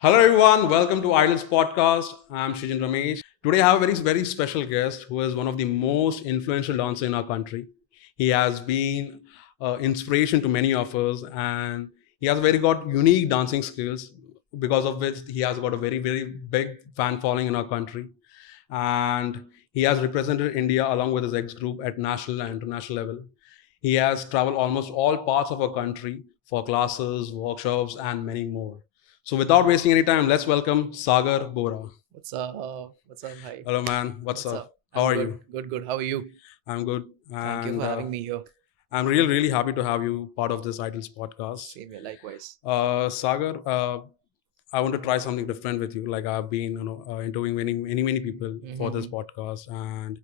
Hello everyone, welcome to IDALS Podcast. I'm Shijin Ramesh. Today I have a very special guest who is one of the most influential dancers in our country. He has been inspiration to many of us, and he has very got unique dancing skills because of which he has got a very big fan following in our country. And he has represented India along with his ex group at national and international level. He has traveled almost all parts of our country for classes, workshops, and many more. So, without wasting any time, let's welcome Sagar Bora. What's up? What's up, hi? Hello, man. What's What's up? up? How I'm are good. you? Good. How are you? I'm good, Thank you for and having me here. I'm really happy to have you part of this Idols podcast. Same here, likewise. Sagar, I want to try something different with you. Like I've been, interviewing many people for this Mm-hmm. podcast, and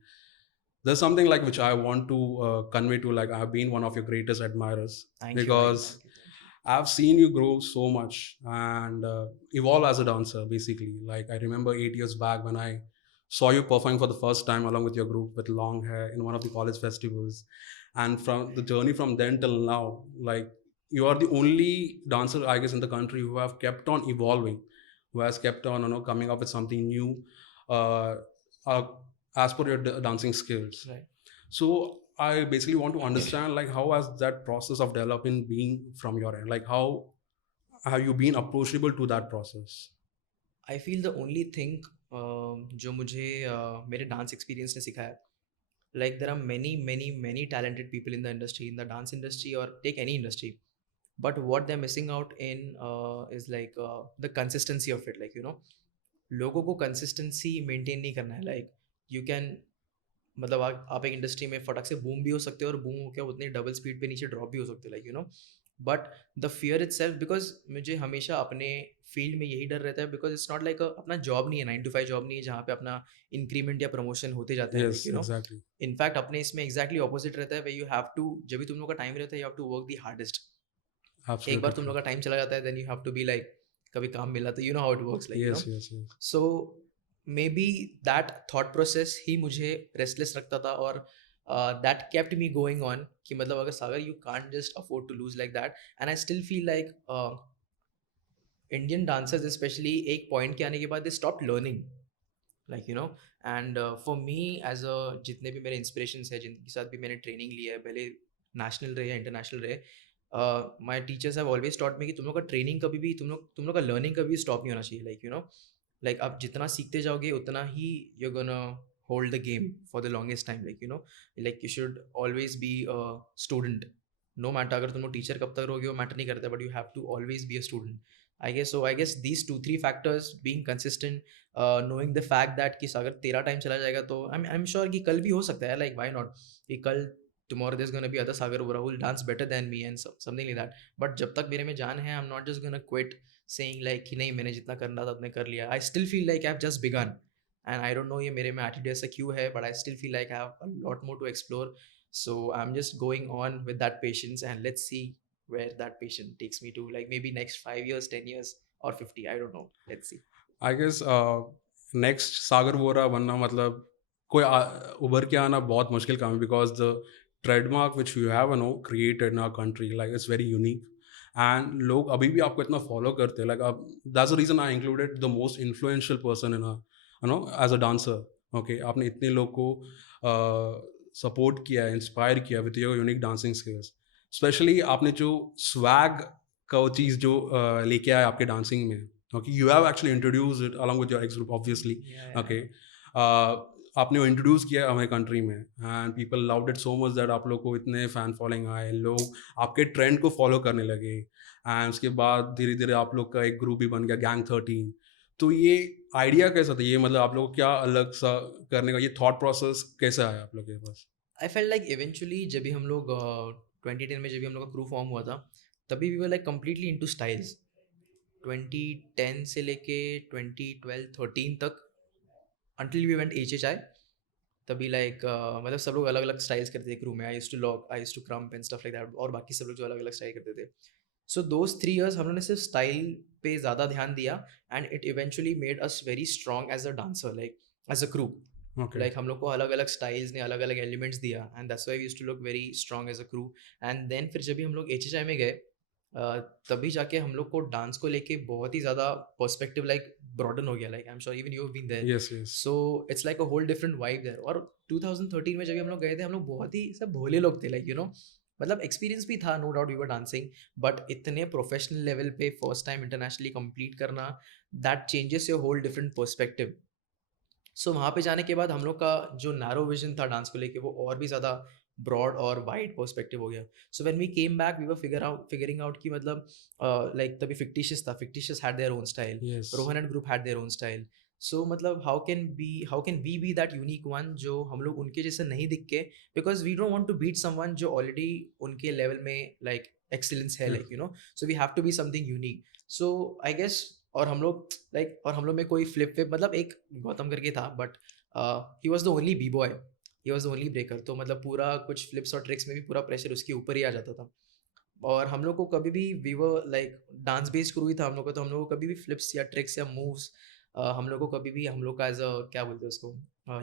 there's something like which I want to convey to. Like I've been one of your greatest admirers Thank you, buddy. because I've seen you grow so much and evolve as a dancer, basically. Like I remember 8 years back when I saw you performing for the first time along with your group with long hair in one of the college festivals. And from the journey from then till now, like you are the only dancer, I guess, in the country who have kept on evolving, who has kept on, coming up with something new, uh, uh, as per your dancing skills. Right. So I basically want to understand like how has that process of developing been from your end? Like how have you been approachable to that process? I feel the only thing जो मुझे मेरे dance experience ने सिखाया like there are many talented people in the industry, in the dance industry or take any industry, but what they're missing out in is like the consistency of it. Like, लोगों को consistency maintain नहीं करना है. Like you can, मतलब आप एक industry में फटक से बूम भी हो सकते हो और बूम होकर उतनी डबल स्पीड पे नीचे ड्रॉप भी हो सकते हो. Like but the fear it self, because मुझे हमेशा अपने फील्ड में यही डर रहता है, बिकॉज इट्स नॉट लाइक अपना जॉब नहीं है, 9 to 5 जॉब नहीं है जहाँ पे अपना इंक्रीमेंट या प्रमोशन होते जाता है. Like Yes, exactly. इनफैक्ट अपने इसमें एग्जैक्टली ऑपोजिट रहता है, वे यू हैव टू, जब भी तुम लोग का टाइम रहता है you have to work the hardest. एक बार Absolutely तुम true. लोग का टाइम चला जाता है then you have to be like, कभी काम मिला तो you know how it works. Yes. So maybe that thought process ही मुझे रेस्टलेस रखता था, और that kept me going on कि मतलब अगर Sagar you can't just afford to lose like that. And I still feel like Indian dancers specially एक point के आने के बाद they stop learning. And for me as a, जितने भी मेरे इंस्पिरेशंस है, जिनके साथ भी मैंने ट्रेनिंग ली है, भले नेशनल रहे या इंटरनेशनल रहे, my teachers have always taught me कि तुम लोग का ट्रेनिंग कभी भी, तुम लोग का लर्निंग कभी स्टॉप नहीं होना चाहिए. लाइक आप जितना सीखते जाओगे उतना ही you're gonna hold the game for the longest time. Like you should always be a student. No matter अगर तुम लोग टीचर कब तक रहोगे वो मैटर नहीं करता, but you have to always be a student. I guess these 2-3 factors, being consistent, knowing the fact that कि अगर तेरा टाइम चला जाएगा तो I'm sure कि कल भी हो सकता है, like why not, कि कल tomorrow there's gonna be other Sagar Bora who will dance better than me and something like that. But जब तक मेरे में जान है, I'm not just gonna quit saying like कि नहीं मैंने जितना करना था उतने कर लिया. I still feel like I've just begun, and I don't know ये मेरे में attitude ऐसा क्यों है, but I still feel like I have a lot more to explore. So I'm just going on with that patience, and let's see where that patience takes me to, like maybe next 5 years, 10 years, or 50, I don't know, let's see. I guess next सागर बोरा बनना मतलब कोई उभर के आना बहुत मुश्किल काम है because the trademark which you have created in our country like it's very unique and लोग अभी भी आपको इतना फॉलो करते हैं like that's the reason I included the most influential person in a as a dancer. Okay, आपने इतने लोग को सपोर्ट किया इंस्पायर किया with your unique dancing skills. Specially आपने जो स्वैग का वो चीज़ जो लेके आया आपके डांसिंग में. Okay, you have actually introduced it along with your ex group obviously. Yeah. Okay, आपने वो इंट्रोड्यूस किया हमारे कंट्री में and people loved it so much that आप लोग को इतने फैन फॉलोइंग आए, लोग आपके ट्रेंड को फॉलो करने लगे एंड उसके बाद धीरे धीरे आप लोग का एक ग्रुप भी बन गया गैंग 13. तो ये आइडिया कैसा था, ये मतलब आप लोग को क्या अलग सा करने का ये थॉट प्रोसेस कैसे आया आप लोग के पास? I felt like eventually जब भी हम लोग 2010 में जब भी हम लोग का क्रू फॉर्म हुआ था, तभी we were like completely into styles. 2010 से लेके 2012-13 तक, until we went HHI, तभी लाइक मतलब सब लोग अलग अलग स्टाइल्स करते थे क्रू में. I used to lock, I used to krump and stuff like that, और बाकी सब लोग जो अलग अलग स्टाइल करते थे. सो दोज 3 years हम लोगों ने सिर्फ स्टाइल पे ज़्यादा ध्यान दिया, and it eventually made us very strong as a dancer, like as a crew. Okay. Like हम लोग को अलग अलग स्टाइल्स ने अलग अलग एलिमेंट्स दिया, and that's why we used to look very strong as a crew. And then फिर जब भी हम लोग HHI में गए, तभी जाके हम लोग को डांस को लेके बहुत ही ज़्यादा पर्सपेक्टिव लाइक ब्रॉडन हो गया, like I am sure even you have been there. Yes, yes. So it's like a whole different vibe there. और 2013 में जब हम लोग गए थे, हम लोग बहुत ही सब भोले लोग थे, लाइक मतलब एक्सपीरियंस भी था, no doubt we were dancing, but इतने प्रोफेशनल लेवल पे फर्स्ट टाइम इंटरनेशनली कंप्लीट करना, that changes your whole different perspective. So वहाँ पे जाने के बाद हम लोग का जो नैरो विजन था डांस को लेके, वो और भी ज़्यादा ब्रॉड और वाइड पर्सपेक्टिव हो गया. So when we came back we were figuring out कि मतलब लाइक तभी फिक्टिशियस था, fictitious had their own style, Yes. Rohan and group had their own style. So मतलब how can we be that unique one जो हम लोग उनके जैसे नहीं दिख के, because we don't want to beat someone जो ऑलरेडी उनके लेवल में लाइक एक्सीलेंस है, Yeah. Like so we have to be something unique. So I guess, और हम लोग में कोई फ्लिप विप, मतलब एक गौतम करके था, but he was the only b boy, he was the only breaker. तो मतलब पूरा कुछ फ्लिप्स और ट्रिक्स में भी पूरा प्रेशर उसके ऊपर ही आ जाता था. और हम लोग को कभी भी we were like dance based crew ही था हम लोग का, तो हम लोग को कभी भी फ्लिप्स या ट्रिक्स या मूव्स, हम लोग को कभी भी हम लोग का एज अ क्या बोलते हैं उसको,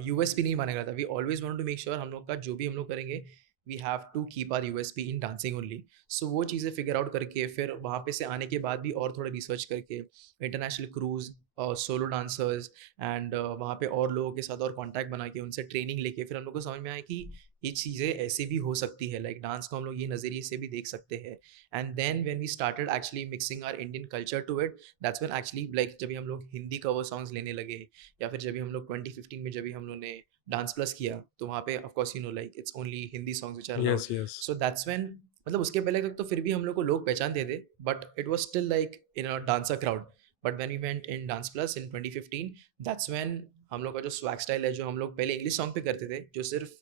यूएसपी नहीं माना गया था. We always want to make sure हम लोग का जो भी हम लोग करेंगे, we have to keep our USP in dancing only. So वो चीज़ें फिगर आउट करके फिर वहाँ पे से आने के बाद भी और थोड़ा रिसर्च करके international cruise, solo dancers and वहाँ पे और लोगों के साथ और कांटेक्ट बना के उनसे ट्रेनिंग लेके फिर हम लोग को समझ में आया कि ये चीज़ें ऐसे भी हो सकती है, लाइक डांस को हम लोग ये नज़रिए से भी देख सकते हैं. And then when we started actually mixing our Indian culture to it, that's when actually like जब भी हम लोग हिंदी कवर सॉन्ग्स लेने लगे, या फिर जब भी हम लोग 2015 में जब भी हम लोग ने डांस प्लस किया, तो वहाँ पे of course like it's only Hindi songs which are allowed. Yes, yes. So that's when, मतलब उसके पहले तक तो फिर भी हम लोग को लोग पहचानते थे, but it was still like in a dancer crowd. But when we went in Dance Plus in 2015, that's when हम लोग का जो स्वैग स्टाइल है, जो हम लोग पहले इंग्लिश सॉन्ग पे करते थे जो सिर्फ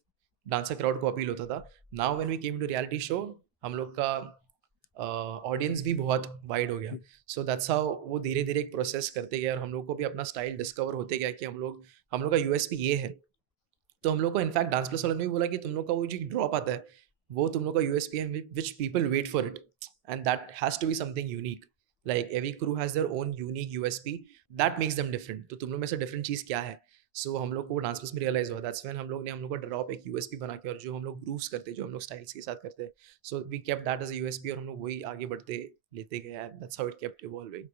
डांसर क्राउड को अपील होता था, now when we came to reality show, हम लोग का ऑडियंस भी बहुत वाइड हो गया. सो दैट्स हाउ वो धीरे धीरे एक प्रोसेस करते गए, और हम लोग को भी अपना स्टाइल डिस्कवर होते गया कि हम लोग का यूएसपी ये है. तो हम लोग को इनफैक्ट डांस प्लस वालों ने भी बोला कि तुम लोग का वो जो ड्रॉप आता है, वो तुम लोग का यूएसपी है, which people wait for it, and that has to be something unique. Like every crew has their own unique USP, that makes them different. तो तुम लोग में से डिफरेंट चीज़ क्या है? सो हम लोग को वो डांस प्लस में रियलाइज हुआ. दैट्स व्हेन हम लोग का ड्रॉप एक यूएसपी बना के, और जो हम लोग ग्रूव्स करते, जो हम लोग स्टाइल्स के साथ करते हैं, so we kept that as a USP, और हम लोग वही आगे बढ़ते लेते गए. That's how it kept evolving.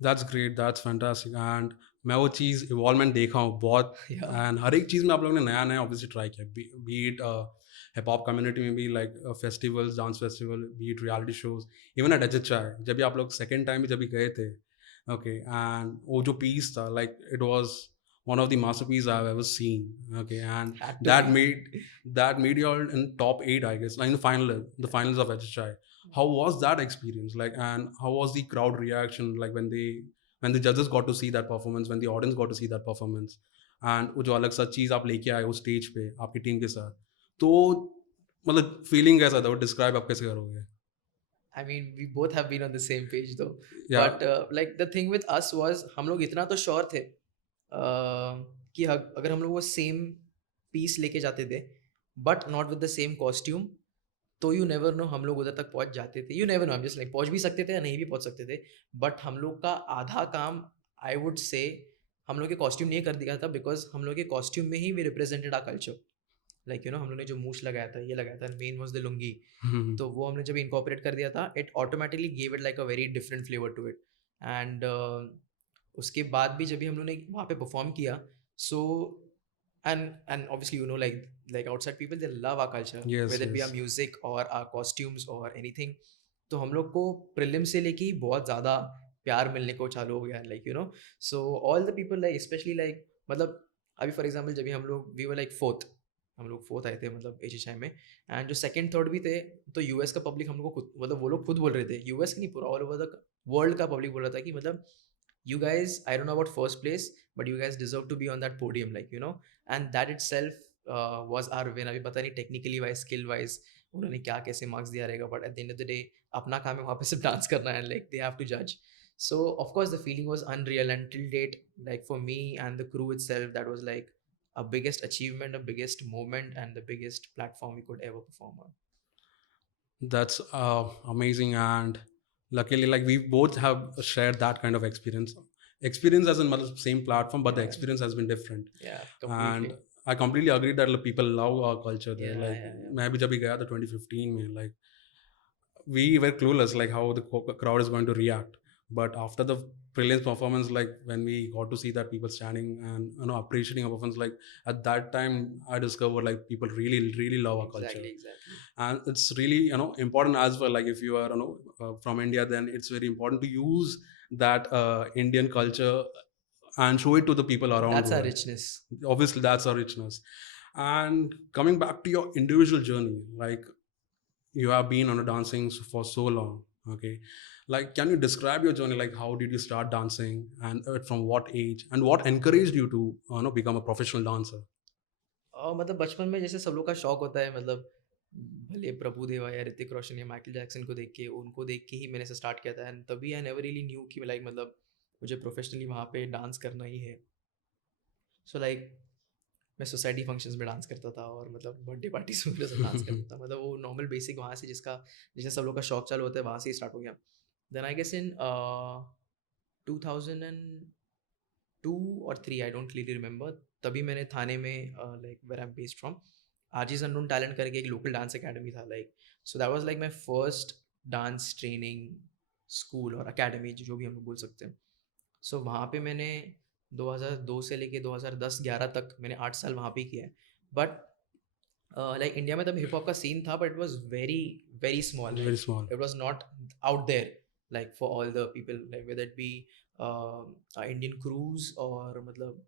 That's great, that's fantastic. And मैं वो चीज़ इवॉल्वमेंट देखा हूँ बहुत. या एंड हर एक चीज़ में आप लोगों ने नया नया ऑब्वियसली ट्राई किया, B it hip hop community में भी, like festivals, dance festival, B it reality shows, even at H जब भी आप लोग सेकेंड टाइम भी जब भी गए थे. ओके, एंड वो जो पीस था, like it was one of the masterpieces I've ever seen. Okay, and had to that be. made you all in top 8, I guess, like in the finals of HHI. How was that experience like, and how was the crowd reaction, like when the judges got to see that performance, when the audience got to see that performance, and वो जो अलग सा चीज़ आप लेके आए उस stage पे आपकी टीम के साथ, तो मतलब फीलिंग कैसा था, वो डिस्क्राइब आप कैसे करोगे? I mean, we both have been on the same page though. या But like the thing with us was, हम लोग इतना तो श्योर थे कि अगर हम लोग वो सेम पीस लेके जाते थे, but not with the same costume, तो यू नेवर नो हम लोग उधर तक पहुंच जाते थे. यू नेवर नो, हम जस्ट लाइक पहुंच भी सकते थे या नहीं भी पहुंच सकते थे. बट हम लोग का आधा काम, आई वुड से, हम लोग के कॉस्ट्यूम ने कर दिया था, बिकॉज हम लोग के कॉस्ट्यूम में ही we represented our culture. Like हम लोग ने जो मूछ लगाया था, ये लगाया था, मेन वॉज द लुंगी. तो वो हमने जब इनकॉपरेट कर दिया था, it automatically gave it like a very different flavour to it. And उसके बाद भी जब भी हम लोग ने वहाँ पे परफॉर्म किया, सो and obviously like outside people, they love our culture, yes, whether it be our yes. music or our costumes or anything. तो हम लोग को प्रीलिम से लेके ही बहुत ज़्यादा प्यार मिलने को चालू हो गया, like so all the people, like specially like, मतलब अभी फॉर एग्जांपल जब भी हम लोग वी वर लाइक फोर्थ, हम लोग फोर्थ आए थे मतलब एच में, एंड जो सेकंड थर्ड भी थे, तो यूएस का पब्लिक हम लोग को खुद, मतलब वो लोग खुद बोल रहे थे, यूएस नहीं, पूरा ऑल ओवर द वर्ल्ड का पब्लिक बोल रहा था कि मतलब you guys, I don't know about first place, but you guys deserve to be on that podium, like and that itself was our win. अभी पता नहीं technically wise, skill wise उन्होंने क्या कैसे marks दिया रहेगा, but at the end of the day अपना काम है वहाँ पे सिर्फ डांस करना है, like they have to judge. So of course the feeling was unreal, and till date, like for me and the crew itself, that was like a biggest achievement, a biggest moment, and the biggest platform we could ever perform on. That's amazing, and luckily, like we both have shared that kind of experience. Experience as in मतलब same platform, but the Yeah. experience has been different. Yeah, completely. And I completely agree that like, people love our culture there. Yeah, Like yeah, yeah. मैं भी जब भी गया था 2015 में, like we were clueless like how the crowd is going to react. But after the brilliant performance, like when we got to see that people standing and appreciating our performance, like at that time I discovered like people really love our culture. Exactly. And it's really important as well. Like if you are from India, then it's very important to use that Indian culture and show it to the people around That's the our world. richness. Obviously that's our richness. And coming back to your individual journey, like you have been on a dancing for so long, okay, like can you describe your journey? Like how did you start dancing, and from what age, and what encouraged you to become a professional dancer? मतलब बचपन में जैसे सब लोग का शौक होता है, मतलब भले प्रभु देवा या ऋतिक रोशन या माइकल जैक्सन को देख के, उनको देख के ही मैंने से स्टार्ट किया था, एंड तभी आई नेवर रियली न्यू कि लाइक मतलब मुझे प्रोफेशनली वहाँ पे डांस करना ही है. सो लाइक मैं सोसाइटी फंक्शंस में डांस करता था, और मतलब बर्थडे पार्टीज में भी सब डांस करता था. मतलब वो नॉर्मल बेसिक वहाँ से जिसका जिसे सब लोग का शौक चालू होता है वहाँ से ही स्टार्ट हो गया. देन आई गेस इन 2002 और 3, आई डोंट क्लियरली रिमेंबर, तभी मैंने थाने में like where I am based from आरजीज अननोन टैलेंट करके एक लोकल डांस एकेडमी था. Like so that was like my first dance training school और एकेडमी, जो भी हम लोग बोल सकते हैं. सो वहाँ पे मैंने 2002 से लेके 2010-11 तक मैंने 8 साल वहाँ पे ही किया है. बट लाइक इंडिया में तब हिप हॉप का सीन था, but it was very very small. Very like small. It was not out there like for all the people, like whether it be Indian crews, और मतलब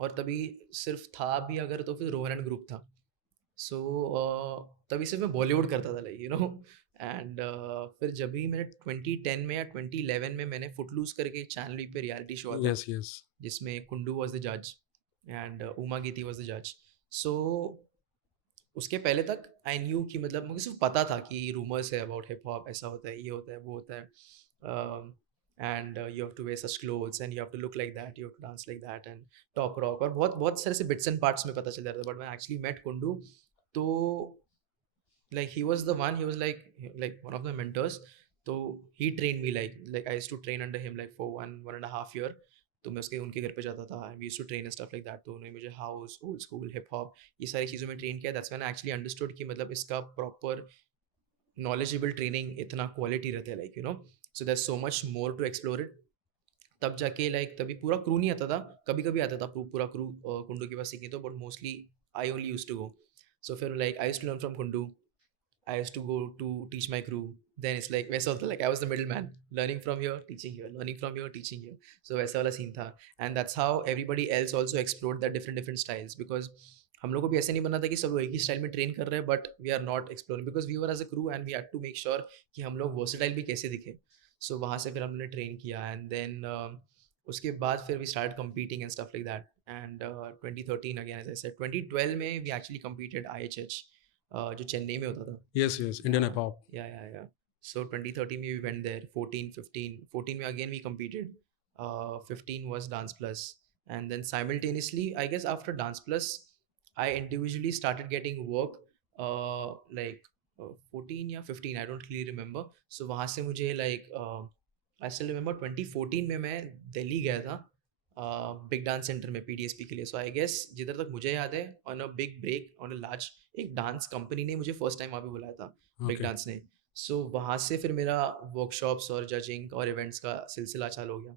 और तभी सिर्फ था भी अगर तो फिर रोहन एंड ग्रुप था. सो तभी सिर्फ मैं बॉलीवुड करता था, लाइक एंड फिर जब भी मैंने 2010 में या 2011 में मैंने फुटलूज करके चैनल पे रियलिटी शो आता, Yes, yes. जिसमें कुंडू वॉज द जज एंड उमा गीती वॉज द जज. सो उसके पहले तक आई न्यू कि मतलब मुझे सिर्फ पता था कि रूमर्स है अबाउट हिप हॉप, ऐसा होता है, ये होता है, वो होता है, and you have to wear such clothes and you have to look like that, you have to dance like that and top rock, और बहुत बहुत सारे से बिट्स एंड पार्ट्स में पता चल जाता था. बट मैं एक्चुअली मेट कुंडू, तो like he was the one, he was like one of the mentors. तो he trained me, like I used to train under him like for 1.5 year. तो मैं उसके उनके घर पे जाता था, we used to train and stuff like that. तो उन्होंने मुझे house, old school, hip hop, ये सारी चीज़ों में ट्रेन किया. That's when I actually understood कि मतलब इसका प्रॉपर नॉलेजेबल ट्रेनिंग इतना क्वालिटी रहता है, like so that's so much more to explore it. तब जाके लाइक तभी पूरा क्रू नहीं आता था, कभी कभी आता था पूरा क्रू कुंडू के पास सीखी, तो but mostly I only use to go. So फिर like I use to learn from Kundu, I used to go to teach my crew. Then it's like वैसा होता, like I was the middleman, learning from here, teaching here, learning from here, teaching here. So वैसा वाला scene था. And that's how everybody else also explored that different styles, because हम लोग को भी ऐसे नहीं बनना था कि सब लोग एक ही स्टाइल में ट्रेन कर रहे हैं, but we are not exploring, because we were as a crew and we had to make sure कि हम लोग वर्सेटाइल भी कैसे दिखे. सो वहाँ से फिर हमने ट्रेन किया, एंड देन उसके बाद फिर we start competing and stuff like that. And 2013 again, as I said, 2012 में वी एक्चुअली कम्पीटेड IHH, जो चेन्नई में होता था. Yes, yes. Indian hip hop. Yeah. So 2013 we went there. 14, 15. 14 में again we competed. 15 was Dance Plus, and then simultaneously, I guess after Dance Plus, I individually started getting work. Like 14 या 15, I don't clearly remember. So वहाँ से मुझे like I still remember 2014 में मैं दिल्ली गया था big dance centre में PDSP के लिए. सो आई गेस जिधर तक मुझे याद है, on a big break on a large, एक डांस कंपनी ने मुझे फर्स्ट टाइम वहाँ पे बुलाया था, बिग Okay. डांस ने. सो वहाँ से फिर मेरा वर्कशॉप्स और जजिंग और इवेंट्स का सिलसिला चालू हो गया.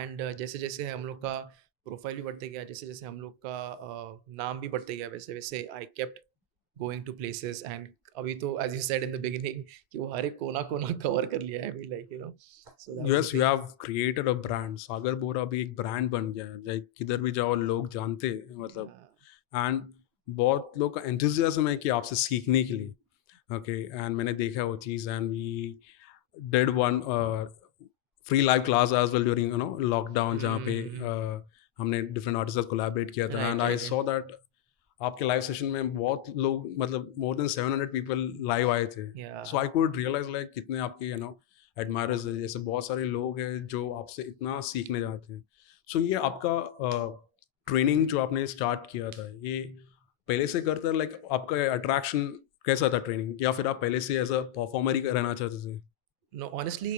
एंड जैसे जैसे हम लोग का प्रोफाइल भी बढ़ते गया, जैसे जैसे हम लोग का नाम भी बढ़ते गया, वैसे वैसे I kept going to places. And अभी तो as you said in the beginning कि वो हर एक कोना कोना कवर कर लिया है अभी, like so that was Yes, you have created a brand. सागर बोरा भी एक ब्रांड बन गया है, लाइक किधर भी जाओ लोग जानते हैं, मतलब. एंड बहुत लोग का एंथुजियाज्म है कि आपसे सीखने के लिए. ओके, एंड मैंने देखा वो चीज़, and we did one free live class as well during lockdown, जहाँ पे हमने डिफरेंट आर्टिस्ट से कोलैबोरेट किया था. एंड आई सॉ दैट आपके लाइव सेशन में बहुत लोग, मतलब मोर देन 700 पीपल लाइव आए थे. सो आई कुड रियलाइज लाइक कितने आपके एडमायरर्स है, जैसे बहुत सारे लोग हैं जो आपसे इतना सीखने जाते हैं. सो ये आपका ट्रेनिंग जो आपने स्टार्ट किया था, ये पहले से करता है, लाइक आपका अट्रैक्शन कैसा था ट्रेनिंग, या फिर आप पहले से एज अ परफॉर्मर ही रहना चाहते थे? No, honestly,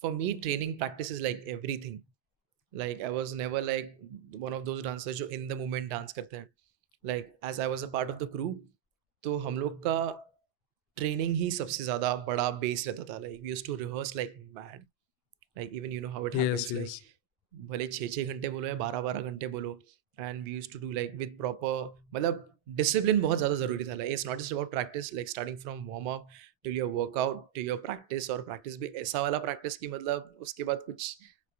for me, training practice is like everything. Like I was never like one of those dancers जो in the moment dance करते हैं. Like as I was a part of the crew, तो हम लोग का training ही सबसे ज़्यादा बड़ा बेस रहता था. Like we used to rehearse like mad. Like even you know how it Yes, happens, like yes. भले 6-6 घंटे बोलो या 12-12 घंटे बोलो, and we used to do like with proper, मतलब डिसिप्लिन बहुत ज़्यादा ज़रूरी था. Like it's not just about practice, like starting from warm up till your workout to your practice, और प्रैक्टिस भी ऐसा वाला प्रैक्टिस कि मतलब उसके बाद कुछ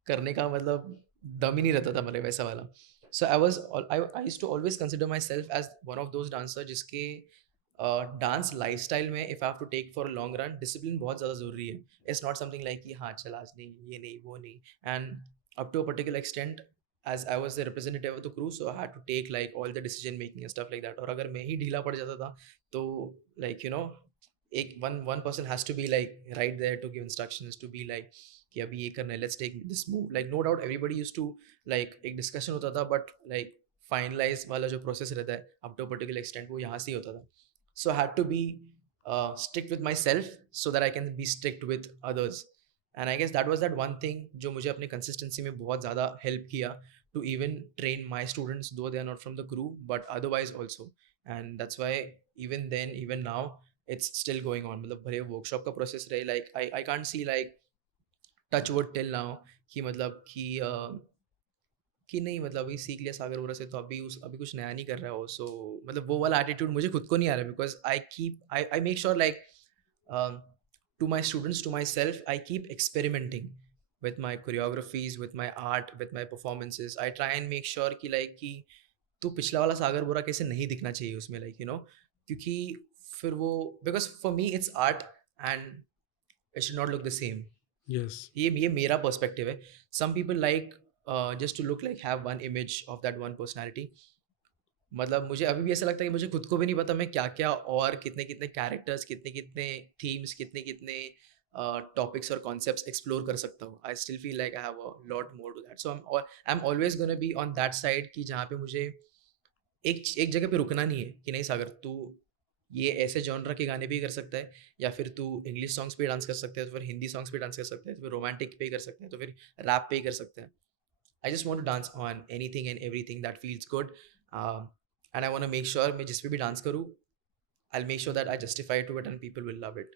करने का मतलब दम ही नहीं रहता था, मतलब वैसा वाला. So I used to always consider myself as one of those dancer जिसके डांस लाइफस्टाइल में, if I have to take for a long run, discipline बहुत ज़्यादा ज़रूरी है. इट्स नॉट समथिंग लाइक कि हाँ चल आज नहीं, ये नहीं, वो नहीं. And up to a particular extent, as I was the representative of the crew, so I had to take like all the decision making and stuff like that. और अगर मैं ही ढीला पड़ जाता था तो like you know, एक one person has to be like right there to give instructions, to be like कि अभी ये करना है, let's take this move. Like no doubt everybody used to like एक discussion होता था, but like finalize वाला जो process रहता है up to a particular extent वो यहाँ से ही होता था. So I had to be strict with myself so that I can be strict with others. And I guess that was that one thing जो मुझे अपने consistency में बहुत ज़्यादा help किया to even train my students, though they are not from the crew, but otherwise also. And that's why even then, even now, it's still going on. मतलब भले workshop का process रहे, like I can't see like touch wood till now कि मतलब कि नहीं, मतलब अभी सीख लिया सागर बोरा से तो अभी कुछ नया नहीं कर रहा हो. सो मतलब वो वाला एटीट्यूड मुझे खुद को नहीं आ रहा, because I make sure like to my students, to myself, I keep experimenting with my choreographies, with my art, with my performances. I try and make sure कि तू पिछला वाला सागर बोरा कैसे नहीं दिखना चाहिए उसमें, लाइक यू नो, क्योंकि फिर वो, because for me it's art and it should not look the same. Yes. ये मेरा पर्सपेक्टिव है. Some people like just to look like have one image of that one personality. मतलब मुझे अभी भी ऐसा लगता है कि मुझे खुद को भी नहीं पता मैं क्या क्या और कितने कितने कैरेक्टर्स, कितने कितने थीम्स, कितने कितने टॉपिक्स और कॉन्सेप्ट्स एक्सप्लोर कर सकता हूँ. I still feel like I have a lot more to that. So I am always gonna be on that side कि जहाँ पे मुझे एक जगह पे रुकना नहीं है कि नहीं सागर तू ये ऐसे जॉनरा के गाने भी कर सकता है, या फिर तू इंग्लिश सॉन्ग्स पे डांस कर सकता है, तो फिर हिंदी सॉन्ग्स पे डांस कर सकता है, तो फिर रोमांटिक पे कर सकता है, तो फिर रैप पे कर सकता है. I just want to dance on anything and everything that feels good. And I want to make sure मैं जिस पे भी डांस करूँ, I'll make sure that I justify to it and people will love it.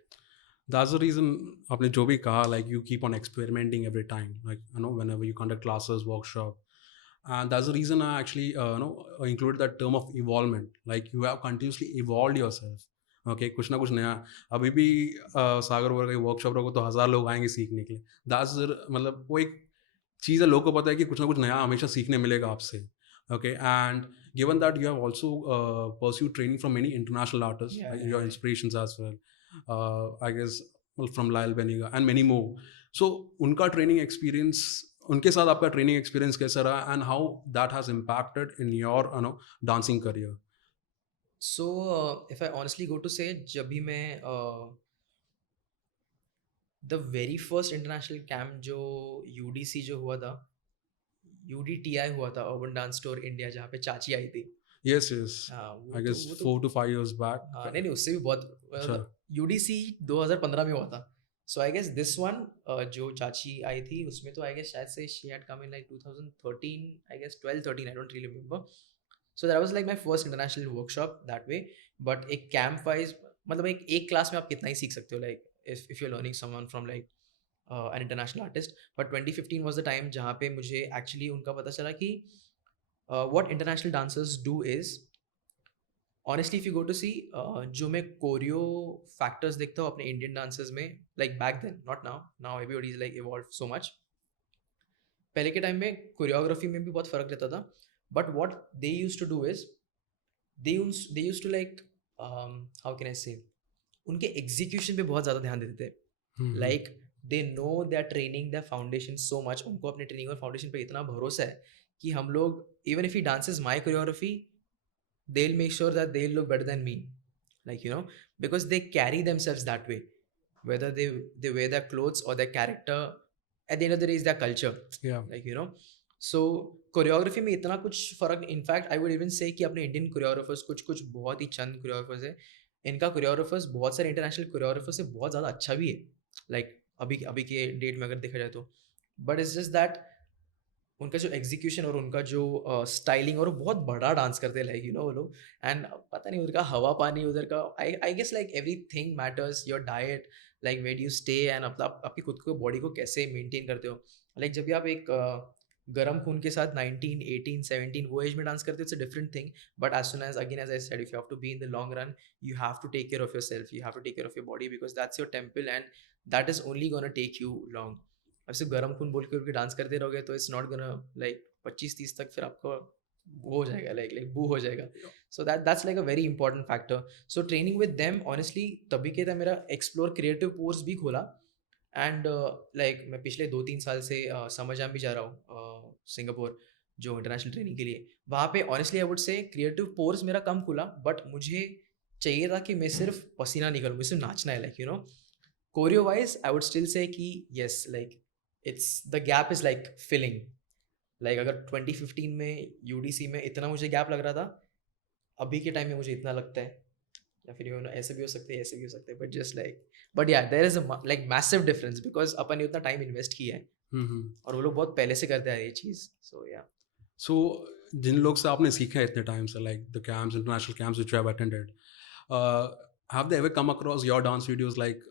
That's the reason आपने जो भी कहा, like you keep on experimenting every time, like you know, whenever you conduct classes, workshop, and that's the reason I actually included that term of evolvement. Like you have continuously evolved yourself. Okay, कुछ ना कुछ नया. अभी भी सागर वर्ग का workshop रखो तो 1000 लोग आएंगे सीखने के लिए. That's मतलब वो एक चीज़ है, लोगों को पता है कि कुछ ना कुछ नया हमेशा सीखने मिलेगा आपसे. Okay, and given that you have also pursued training from many international artists, Yeah, like yeah, your yeah. inspirations as well. I guess well, from Lyle Beniga and many more. So उनका training experience, उनके साथ आपका training experience कैसा रहा, and how that has impacted in your dancing career. So if I honestly go to say, जब भी मैं the very first international camp जो UDC जो हुआ था, UDTI हुआ था, अर्बन डांस टूर इंडिया, जहाँ पे चाची आई थी. Yes, yes. हाँ आई गेस वो तो 4 to 5 years बैक. हाँ, नहीं नहीं, उससे भी बहुत, अच्छा. मतलब यूडीसी 2015 में हुआ था. So I guess this one जो चाची आई थी उसमें तो आई गेस शायद से she had come in like 2013, I guess 12-13, I don't really remember. So that was like my first international workshop that way. But एक कैंप वाइज, मतलब एक क्लास में आप कितना ही सीख सकते हो, like if you are learning someone from like an international artist. But 2015 was the time जहाँ पे मुझे एक्चुअली उनका पता चला कि what international dancers do is, honestly if you go to see, जो मैं कोरियो फैक्टर्स देखता हूँ अपने इंडियन डांसर्स में, like back then, not now, now everybody is like evolve so much. पहले के टाइम में कोरियोग्राफी में भी बहुत फर्क रहता था. But what they used to do is they used to like, how can I say, उनके एग्जीक्यूशन पे बहुत ज़्यादा ध्यान देते थे. Like they know they are training the foundation so much. उनको अपने ट्रेनिंग और फाउंडेशन पे इतना भरोसा है कि हम लोग, even if he dances my choreography, they'll make sure that they'll look better than me, like you know, because they carry themselves that way, whether they wear their clothes or their character, at the end of the day is their culture. Yeah. like you know, so choreography में इतना कुछ फर्क. In fact I would even से कि अपने Indian choreographers कुछ बहुत ही चंद choreographers है, इनका कोरियोग्राफर्स बहुत सारे इंटरनेशनल कोरियोग्राफर से बहुत ज़्यादा अच्छा भी है, लाइक अभी अभी के डेट में अगर देखा जाए तो. बट इट्स जस्ट दैट उनका जो एग्जीक्यूशन और उनका जो स्टाइलिंग, और वो बहुत बड़ा डांस करते हैं, लाइक यू नो वो लोग। एंड पता नहीं उधर का हवा पानी, उधर का I guess like everything matters, your diet, like where you stay, and आपकी खुद को बॉडी को कैसे मेंटेन करते हो। लाइक जब भी आप एक गरम खून के साथ 19 18 17 वो एज में डांस करते हो, it's a different thing. But as soon as again as I said, if you have to be in the long run, you have to take care of yourself, you have to take care of your body, because that's your temple, and that is only gonna take you long. अब सिर्फ गरम खून बोल के dance करते रहोगे तो it's not gonna, like 25-30 तक फिर आपको वो हो जाएगा, लाइक बू हो जाएगा। So that's like a very important factor. So training with them honestly तभी के था मेरा एक्सप्लोर क्रिएटिव कोर्स भी खोला। एंड लाइक मैं पिछले 2-3 साल से समझाम भी जा रहा हूँ सिंगापुर, जो इंटरनेशनल ट्रेनिंग के लिए। वहाँ पे honestly I would say creative course मेरा कम खुला, बट मुझे चाहिए था कि मैं सिर्फ पसीना निकलूँ, मुझे सिर्फ नाचना है, like you know. Choreo wise I would still say कि yes, like it's the gap is like filling. Like अगर 2015 में यूडीसी में इतना मुझे गैप लग रहा था, अभी के टाइम में मुझे इतना लगता है, या फिर you know, ऐसे भी हो सकते हैं, ऐसे भी हो सकते हैं, but just like, but yeah there is a like massive difference, because अपन ने उतना टाइम इन्वेस्ट किया है हम्म। और वो लोग बहुत पहले से करते हैं ये चीज़। सो या सो जिन लोग से आपने सीखा है इतने टाइम से, like the camps, international camps which you have attended, have they ever come across your dance videos, like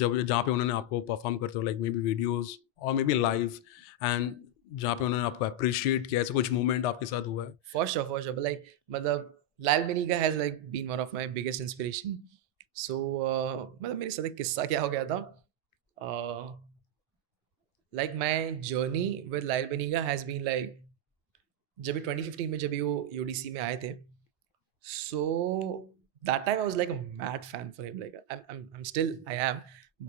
जब जहाँ पे उन्होंने आपको परफॉर्म करते हो, लाइक मे बी वीडियोस और मे बी लाइव, एंड जहाँ पे उन्होंने आपको अप्रिशिएट किया, ऐसा कुछ मूवमेंट आपके साथ हुआ है? फॉर श्योर लाइक, मतलब Lyle Beniga has like been one of my biggest inspiration. So मतलब मेरे साथ एक किस्सा क्या हो गया था, like my journey with Lyle Beniga has been like, जब भी 2015 में जब भी वो यूडीसी में आए थे, so that time I was like a mad fan for him, like I'm still I am,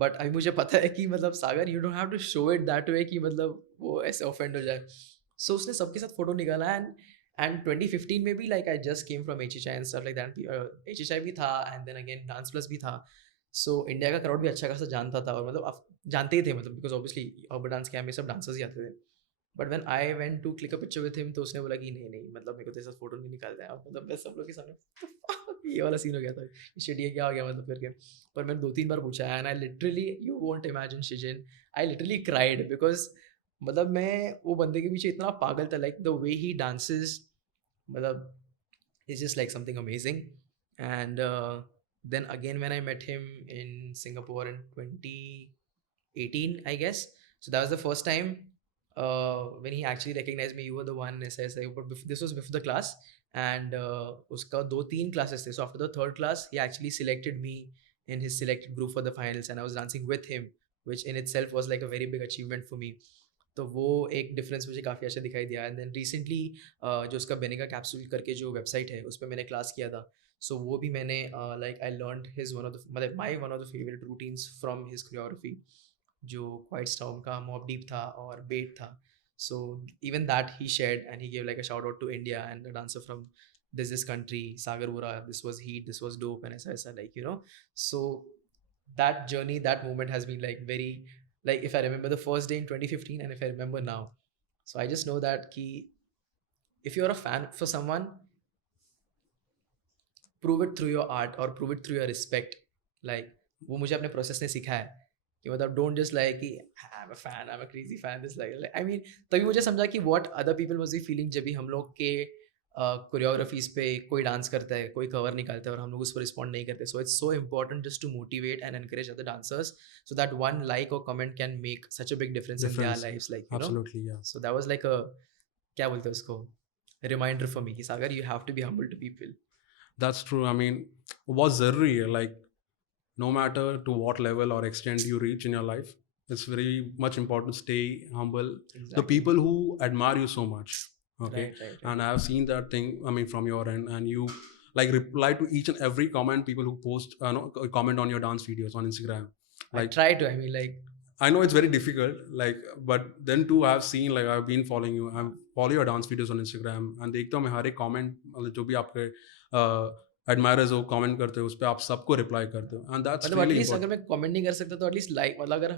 but अभी मुझे पता है कि मतलब सागर you don't have to show it that way कि मतलब वो ऐसे offend हो जाए। So उसने सबके साथ फोटो निकाला, and 2015 में भी like I just came from HHI and stuff like that, HHI भी था and then again Dance Plus भी था। So इंडिया का क्राउड भी अच्छा खासा जानता था, और मतलब आप जानते ही थे, मतलब because obviously urban dance camp में सब डांसर्स ही आते थे। But when I went to click a picture with him, तो उसने बोला कि नहीं नहीं, मतलब मेरे को तेरे साथ फोटो नहीं निकालता है। और मतलब मैं सब लोग के सामने ये वाला सीन हो गया था, शिट ये क्या हो गया मतलब करके। पर मैंने 2-3 बार पूछा, and I literally, you won't imagine शिजिन, आई लिटरली क्राइड, बिकॉज मतलब मैं वो बंदे के पीछे इतना पागल था, like the way he dances, मतलब it's just like something amazing. And then again when I met him in Singapore in 2018 I guess, so that was the first time when he actually recognized me, you were the one, ऐसा but this was before the class, and उसका 2-3 classes थे, so after the third class he actually selected me in his selected group for the finals, and I was dancing with him, which in itself was like a very big achievement for me। तो वो एक difference मुझे काफ़ी अच्छा दिखाई दिया। And then recently जो उसका बेनेगा कैप्सूल करके जो वेबसाइट है, उस पर मैंने क्लास किया था। सो वो भी मैंने like I learn his one of the, मतलब my one of the favourite routines from his choreography, जो क्वाइट स्टॉर्म का मॉब डीप था और बेट था। So even that he shared, and he give like a shout out to India and the dancer from this country, Sagar Bora, this was heat, this was dope, and ऐसा ऐसा, like you know. So that journey, that moment has been like very, like if I remember the first day in 2015 and if I remember now, so I just know that ki, if you're a fan for someone, prove it through your art or prove it through your respect, like वो मुझे अपने process ने सिखाया है कि मतलब don't just like कि I am a fan, I am a crazy fan, this like I mean, तभी मुझे समझा कि what other people was the feeling जब भी हम लोग के कोरियोग्राफीज पे कोई डांस करता है, कोई कवर निकालता है और हम लोग उस पर रिस्पॉन्ड नहीं करते। So it's so important just to motivate and encourage other dancers, so that one like और comment can make such a big difference in their Difference, lives, like you know. absolutely, yeah. So that was like a, क्या बोलते हैं उसको, reminder for me कि Sagar you have to be humble to people. That's true. I mean, was ज़रूरी है, like no matter to what level or extent you reach in your life, it's very much important to stay humble. The Exactly. people who admire you so much, okay, Right. and I have seen that thing, I mean, from your end, and you like reply to each and every comment people who post no, comment on your dance videos on Instagram. I Like, try to, I mean, like, I know it's very difficult, like, but then too I've seen, like, I've been following you, I follow your dance videos on Instagram, and देखता हूँ मैं हर एक comment, मतलब जो भी आपके admirers हो comment करते हो उस पर आप सबको रिप्लाई करते हो, एंड दैट्स मतलब रियली एटलीस्ट अगर इंपॉर्टेंट। मैं कमेंट नहीं कर सकता तो एटलीस्ट लाइक, मतलब अगर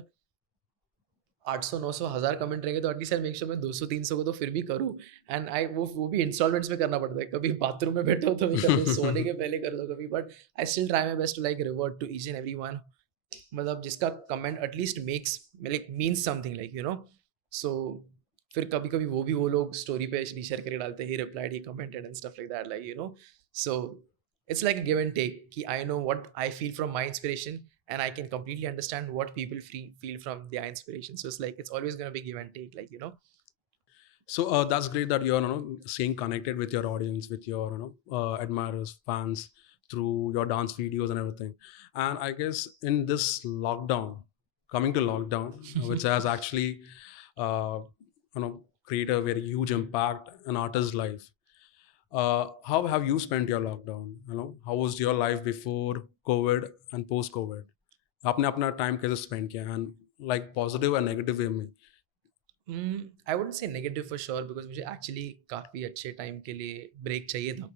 800-900-1000 कमेंट रहेंगे तो एटलीस्ट आई मेक श्योर मैं 200-300 को तो फिर भी करूँ। एंड आई वो भी इंस्टॉलमेंट्स में करना पड़ता है, कभी बाथरूम में बैठा हो तो भी कर दो, सोने के पहले कर दो कभी, but I still try my best to like revert to each and every one, मतलब जिसका comment at least makes like means something, like you know. So फिर कभी कभी वो लोग स्टोरी पे रीशेयर करके डालते हैं, ही replied, he commented and stuff like that, like you know. So it's like a give and take ki I know what I feel from my inspiration, and I can completely understand what people feel from their inspiration. So it's like it's always going to be give and take, like you know. So that's great that you're staying connected with your audience, with your admirers, fans through your dance videos and everything. And I guess in this lockdown, coming to lockdown, which has actually create a very huge impact in artist's life. How have you spent your lockdown? How was your life before COVID and post COVID? आपने अपना time कैसे spend किया and like positive और negative way में? I wouldn't say negative for sure, because मुझे actually काफ़ी अच्छे time के लिए ब्रेक चाहिए था.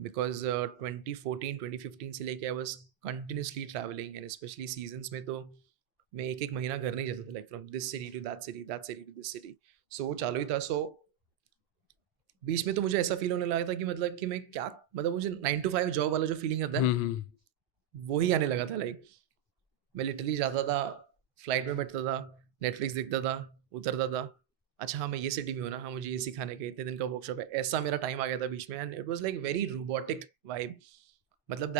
बिकॉज 2014-2015 से लेके I was continuously travelling, and specially seasons में तो मैं एक एक महीना घर नहीं जाता था, like from this city to that city, that city to this city. So वो चालू ही था. सो बीच में तो मुझे ऐसा फील होने लगा था कि मतलब कि मैं क्या, मतलब मुझे 9 to 5 जॉब वाला जो फीलिंग आता है वो ही आने लगा था. लाइक मैं लिटरली जाता था, फ्लाइट में बैठता था, नेटफ्लिक्स देखता था, उतरता था, अच्छा हाँ मैं ये सिटी में हूँ ना, हाँ मुझे ये सिखाने का इतने दिन का वर्कशॉप है, ऐसा मेरा टाइम आ गया था बीच में. And it was like very robotic vibe. मतलब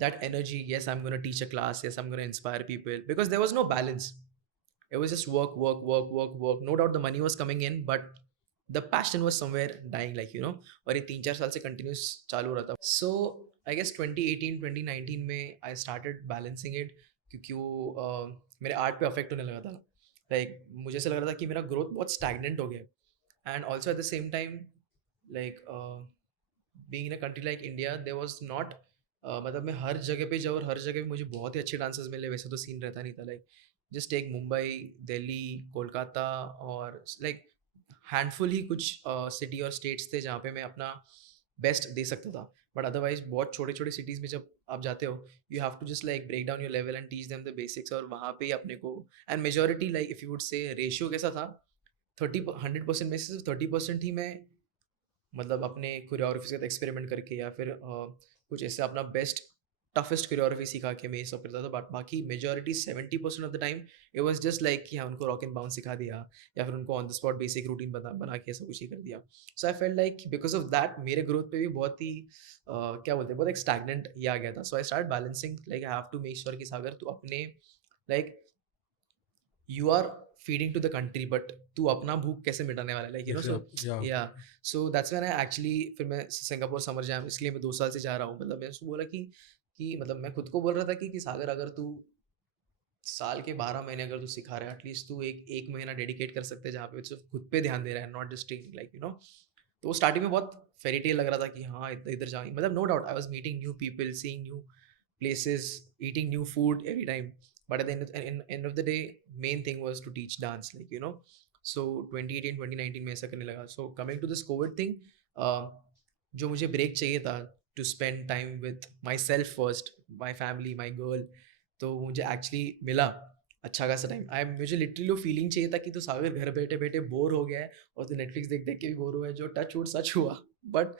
that energy, yes I'm going to teach a class, yes I'm going to inspire people, because there was no balance. It was just work work work work work. No doubt the money was coming in, but the passion was somewhere dying, like you know. और ये 3-4 साल से continuous चालू रहा था. So I guess 2018-2019 में I started balancing it, क्योंकि वो मेरे आर्ट पे अफेक्ट होने लगा था. लाइक मुझे ऐसा लग रहा था कि मेरा ग्रोथ बहुत स्टैगनेंट हो गया. And also at the same time, like being in a country like India, there was not, मतलब मैं हर जगह पे जाऊँ और हर जगह पे मुझे बहुत ही अच्छे डांसर्स मिले, वैसे तो सीन रहता नहीं था. Like just take Mumbai, Delhi, Kolkata, और लाइक हैंडफुल ही कुछ सिटी और स्टेट्स थे जहाँ पे मैं अपना बेस्ट दे सकता था. बट अदरवाइज बहुत छोटे छोटे सिटीज़ में जब आप जाते हो, you have to just like break down your level and teach them the basics. और वहाँ पे ही अपने को, and majority like if you would say ratio कैसा था, 100% में से सिर्फ 30% ही मैं मतलब अपने कोरियोग्राफी के साथ एक्सपेरिमेंट करके या फिर कुछ ऐसे अपना बेस्ट टफेस्ट कोरियोग्राफी सिखा के मैं ये सब करता था. बट बाकी majority 70% of the time it was just like कि हाँ उनको रॉक एंड बाउंस सिखा दिया, या फिर उनको on the spot basic routine बना बना के ऐसा कुछ ही कर दिया. So I felt like because of that मेरे ग्रोथ पे भी बहुत ही क्या बोलते हैं, बहुत एक स्टैगनेंट ये आ गया था. So I start balancing, like I have to make sure कि सागर तू अपने like you are feeding to the country, but तू अपना भूख कैसे मिटाने वाला है, like you know. So Yeah. Yeah so that's when I actually, फिर मैं सिंगापुर समर जैम इसलिए मैं 2 साल से जा रहा हूँ. मतलब मैं उसको बोला कि मतलब मैं खुद को बोल रहा था कि सागर अगर तू साल के 12 महीने अगर तू सिखा रहा है, एटलीस्ट तू एक महीना डेडिकेट कर सकते हैं जहाँ पे सिर्फ खुद पे ध्यान दे रहा है, not just training, like you no. तो वो स्टार्टिंग में बहुत फेरी टेल लग रहा था कि हाँ इधर इधर जाएंगे, मतलब no doubt I was meeting new people, seeing new places, eating new food every time. But at the end of the day, main thing was to teach dance, like you know. So 2018-2019 में ऐसा करने लगा. So coming to this COVID thing, जो मुझे break चाहिए था to spend time with myself first, my family, my girl, तो मुझे एक्चुअली मिला अच्छा खासा टाइम. मुझे लिटरली वो फीलिंग चाहिए था कि तो सागर घर बैठे बैठे बोर हो गया है और तो नेटफ्लिक्स देख देख के भी बोर हुआ है, जो टच वुड सच हुआ. But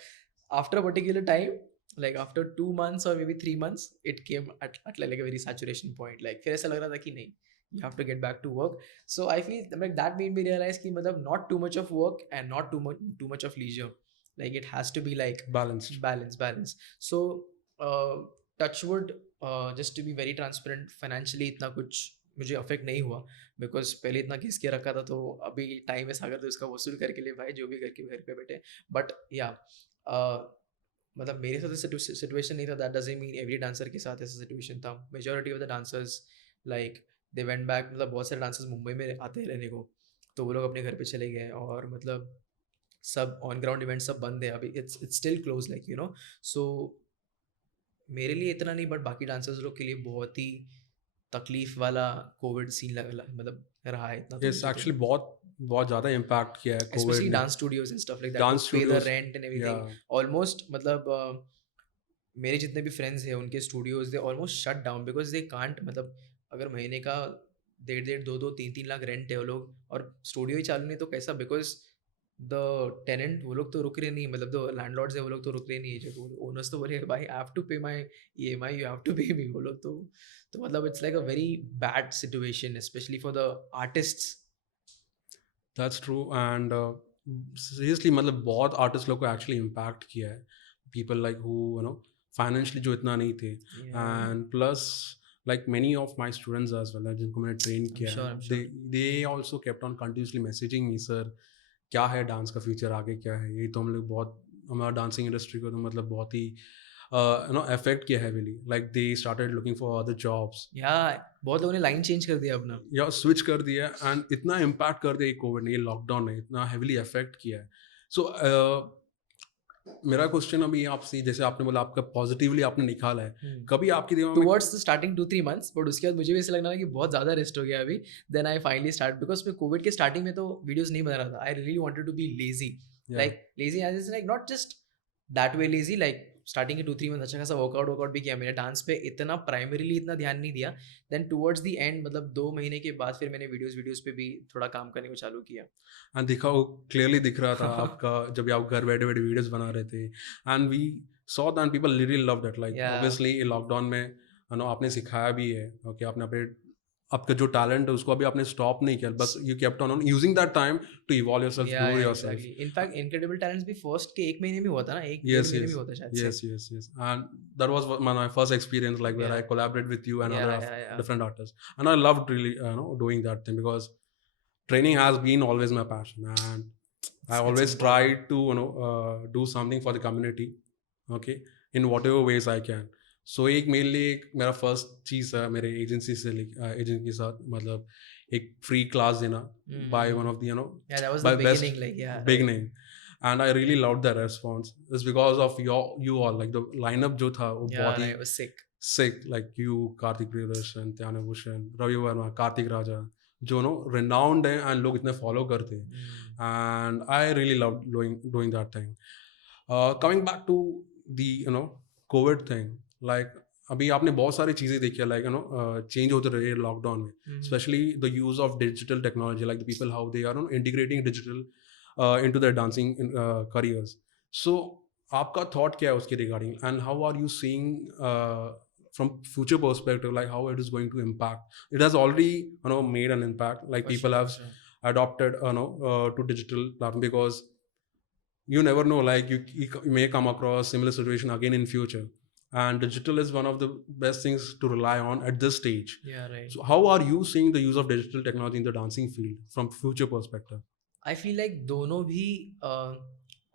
after a particular time, like after 2 months or maybe 3 months, it came at like a very saturation point. Like फिर ऐसा लग रहा था कि नहीं, you have to get back to work. So I feel like that made me realize कि मतलब not too much of work and not too much of leisure. Like it has to be like Balanced. balance. So touch wood, just to be very transparent, financially इतना कुछ मुझे affect नहीं हुआ, because पहले इतना किस के रखा था, तो अभी टाइम है सागर तो इसका वसूल करके लिए भाई जो भी करके घर पे बैठे. बट या मतलब मेरे साथ ऐसा सिचुएशन नहीं था. That doesn't mean every dancer के साथ ऐसा सिचुएशन था. Majority of the dancers like they went back. मतलब बहुत सारे डांसर्स मुंबई में आते हैं रहने को, तो वो लोग अपने घर पे चले गए, और मतलब सब ऑन ग्राउंड इवेंट सब बंद है अभी. It's still close, like you know. So मेरे लिए इतना नहीं, बट बाकी डांसर्स लोग के लिए बहुत ही तकलीफ वाला कोविड सीन मतलब रहा है. इतना तो Yes, मुझे तो, actually बहुत बहुत ज़्यादा इम्पैक्ट किया है कोविड especially ने. dance studios and stuff like that, dance to pay the studios. rent and everything. Yeah. Almost मतलब मेरे जितने भी फ्रेंड्स हैं उनके studios they almost shut down, because they can't. मतलब अगर महीने का 1.5-2-3 लाख रेंट है वो लोग, और स्टूडियो ही चालू नहीं तो कैसा, बिकॉज द टेनेंट वो लोग तो रुक रहे नहीं, मतलब जो लैंडलॉर्ड्स है वो लोग तो रुक रहे नहीं है, जो ओनर्स तो बोले भाई आई हैव टू पे माई EMI, यू हैव टू पे मी, वो लोग तो मतलब it's like a very bad situation specially for the artists. That's true and seriously मतलब बहुत आर्टिस्ट लोग को एक्चुअली इम्पैक्ट किया है, पीपल लाइक हु फाइनेंशियली जो इतना नहीं थे, Yeah, and plus like many of my students as well जिनको मैंने ट्रेन I'm किया sure, है, I'm they sure. They also kept on continuously messaging me, sir क्या है डांस का फ्यूचर आगे क्या है, ये तो हम लोग बहुत हमारा डांसिंग इंडस्ट्री को तो मतलब बहुत ही अफेक्ट किया heavily, like they started looking for other jobs Yeah, बहुत लोगों ने लाइन चेंज कर दिया अपना. या स्विच कर दिया, एंड इतना इम्पैक्ट कर दिया कोविड ने, ये लॉकडाउन ने इतना हेविली अफेक्ट किया है। सो मेरा क्वेश्चन अभी आपसे, जैसे आपने बोला आपका पॉजिटिवली आपने निकाला है, Hmm. कभी आपके दिमाग में towards the starting 2-3 months, but उसके बाद मुझे भी ऐसा लगना कि बहुत ज़्यादा रेस्ट हो गया अभी. Then I finally start, because मैं कोविड के स्टार्टिंग में तो वीडियोस नहीं बना रहा था. I really wanted to be lazy, Yeah. Like lazy as is like not just that way lazy, like starting के 2-3 मंथ अच्छा खासा वर्कआउट भी किया मैंने. डांस पे इतना प्राइमरीली इतना ध्यान नहीं दिया. देन टुवर्ड्स द एंड, मतलब 2 महीने के बाद फिर मैंने वीडियोस पे भी थोड़ा काम करने को चालू किया. एंड दिखा वो क्लियरली दिख रहा था आपका जब भी आप घर बैठे बैठे वीडियोस बना रहे थे, and we saw that people literally love that, like या ऑब्वियसली लॉकडाउन में आपने सिखाया भी है, ओके आपने अपने आपका जो टैलेंट है उसको अभी आपने स्टॉप नहीं किया, बस you kept on using that time to evolve yourself, या grow yourself. Exactly. In fact incredible talents भी फर्स्ट के 1 महीने में हुआ था ना, 1 डेढ़ Yes, महीने में yes, हुआ था शायद से. yes, yes, yes. And that was my first experience, like where I या collaborate with you and या other या different artists, and I loved really, doing that thing because training has been always my passion, and I it's always important. try to do something for the community, okay, in whatever ways I can. So एक मेरे लिए एक मेरा first चीज़ है मेरे agency से agent के साथ, मतलब एक फ्री क्लास देना by one of the Yeah, that was the by best beginning, like, yeah, right. beginning, and I really loved the response. It's because of you all, like the lineup जो था वो Yeah, बहुत ही it was sick. sick, like you, Karthik Priyadarsan, Tyana Bhushan, Ravi Verma, Karthik Raja, जो renowned है and लोग इतने follow करते हैं, and I really loved doing that thing. Coming back to the COVID thing, like अभी आपने बहुत सारी चीज़ें देखी है, लाइक चेंज होते रहे लॉकडाउन में, specially the use of digital technology, like the people how they are integrating digital into their dancing careers. So आपका थॉट क्या है उसके regarding, and how are you seeing from future perspective, like how it is going to impact? It has already made an impact, like For people sure, have for sure. adopted to digital platform, because you never know, like you may come across similar situation again in future, and digital is one of the best things to rely on at this stage. Yeah, right. So how are you seeing the use of digital technology in the dancing field from future perspective? I feel like दोनों भी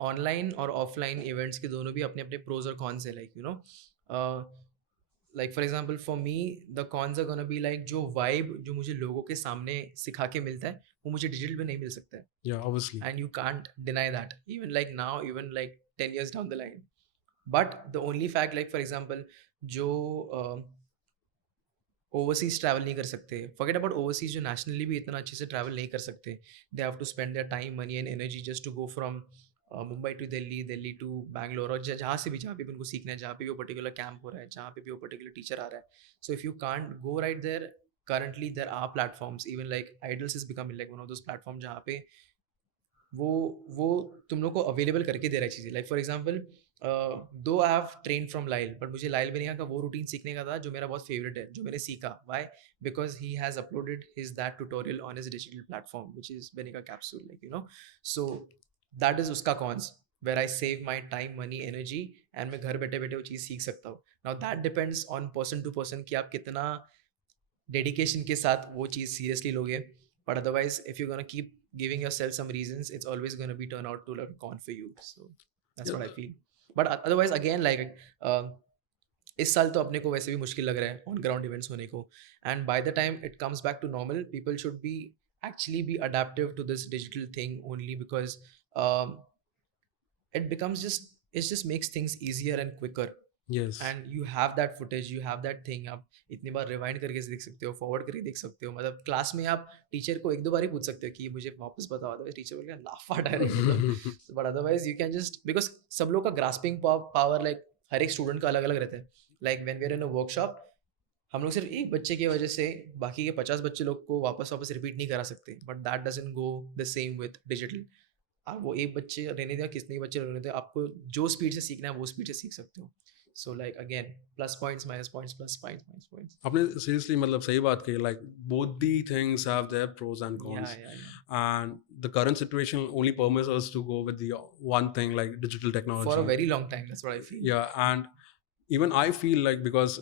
online और offline events के दोनों भी अपने अपने pros और cons है. Like like for example for me the cons are gonna be like जो वाइब जो मुझे लोगों के सामने सिखा के मिलता है वो मुझे डिजिटल में नहीं मिल सकता है. Yeah, obviously. And you can't deny that, even like now, even like 10 years down the line. But the only fact, like for example, जो ओवरसीज ट्रैवल नहीं कर सकते, फॉरगेट अबाउट ओवरसीज, जो नेशनली भी इतना अच्छे से ट्रैवल नहीं कर सकते, they have to spend their time, money and energy just to go from Mumbai to Delhi, Delhi to Bangalore, और जहाँ पे भी उनको सीखना है, जहाँ पे भी वो पर्टिकुलर कैंप हो रहा है, जहाँ पे भी वो पर्टिकुलर टीचर आ रहा है. So if you can't go right there, currently there are platforms, even like IDALS is becoming like one of those platforms जहाँ पे वो तुम लोग को अवेलेबल करके दे रहा है चीज़ें. लाइक फॉर एग्जांपल दो आई हैव ट्रेन फ्रॉम लाइल, बट मुझे लाइल बेनिका का वो रूटीन सीखने का था जो मेरा बहुत फेवरेट है, जो मैंने सीखा. Why? Because he has uploaded his that tutorial on his digital platform which is बेनिका capsule, like so that is उसका cons, where I save my time, money, energy, and मैं घर बैठे बैठे वो चीज़ सीख सकता हूँ. Now that depends on person to person कि आप कितना डेडिकेशन के साथ वो चीज़ सीरियसली लोगे. But otherwise if you gonna keep giving yourself some reasons, it's always going to be turn out to like con for you. So that's what I feel. But otherwise again, like इस साल तो अपने को वैसे भी मुश्किल लग रहा है ऑन ग्राउंड इवेंट्स होने को, and by the time it comes back to normal, people should be actually be adaptive to this digital thing, only because it becomes just makes things easier and quicker. Yes. And you have that footage, you have that thing, आप इतनी बार rewind करके देख सकते हो, forward करके देख सकते हो. मतलब क्लास में आप टीचर को 1-2 बार ही पूछ सकते हो कि मुझे वापस बताओ, तो टीचर बोलेगा लाफा direct. But otherwise you can just, because सब लोग का ग्रास्पिंग पावर लाइक हर एक स्टूडेंट का अलग अलग रहता है. Like when we are in a workshop, हम लोग सिर्फ एक बच्चे की वजह से बाकी के 50 बच्चे लोग को वापस रिपीट नहीं करा सकते. But that doesn't go the same with digital. आप वो एक बच्चे रहने दें, कितने बच्चे रहने दें, आपको जो स्पीड से सीखना है वो स्पीड से सीख सकते हो. So like again, plus points, minus points, plus points, minus points. आपने seriously मतलब सही बात कही, like both the things have their pros and cons. Yeah. and the current situation only permits us to go with the one thing like digital technology for a very long time. That's what I feel. Yeah, and even I feel like, because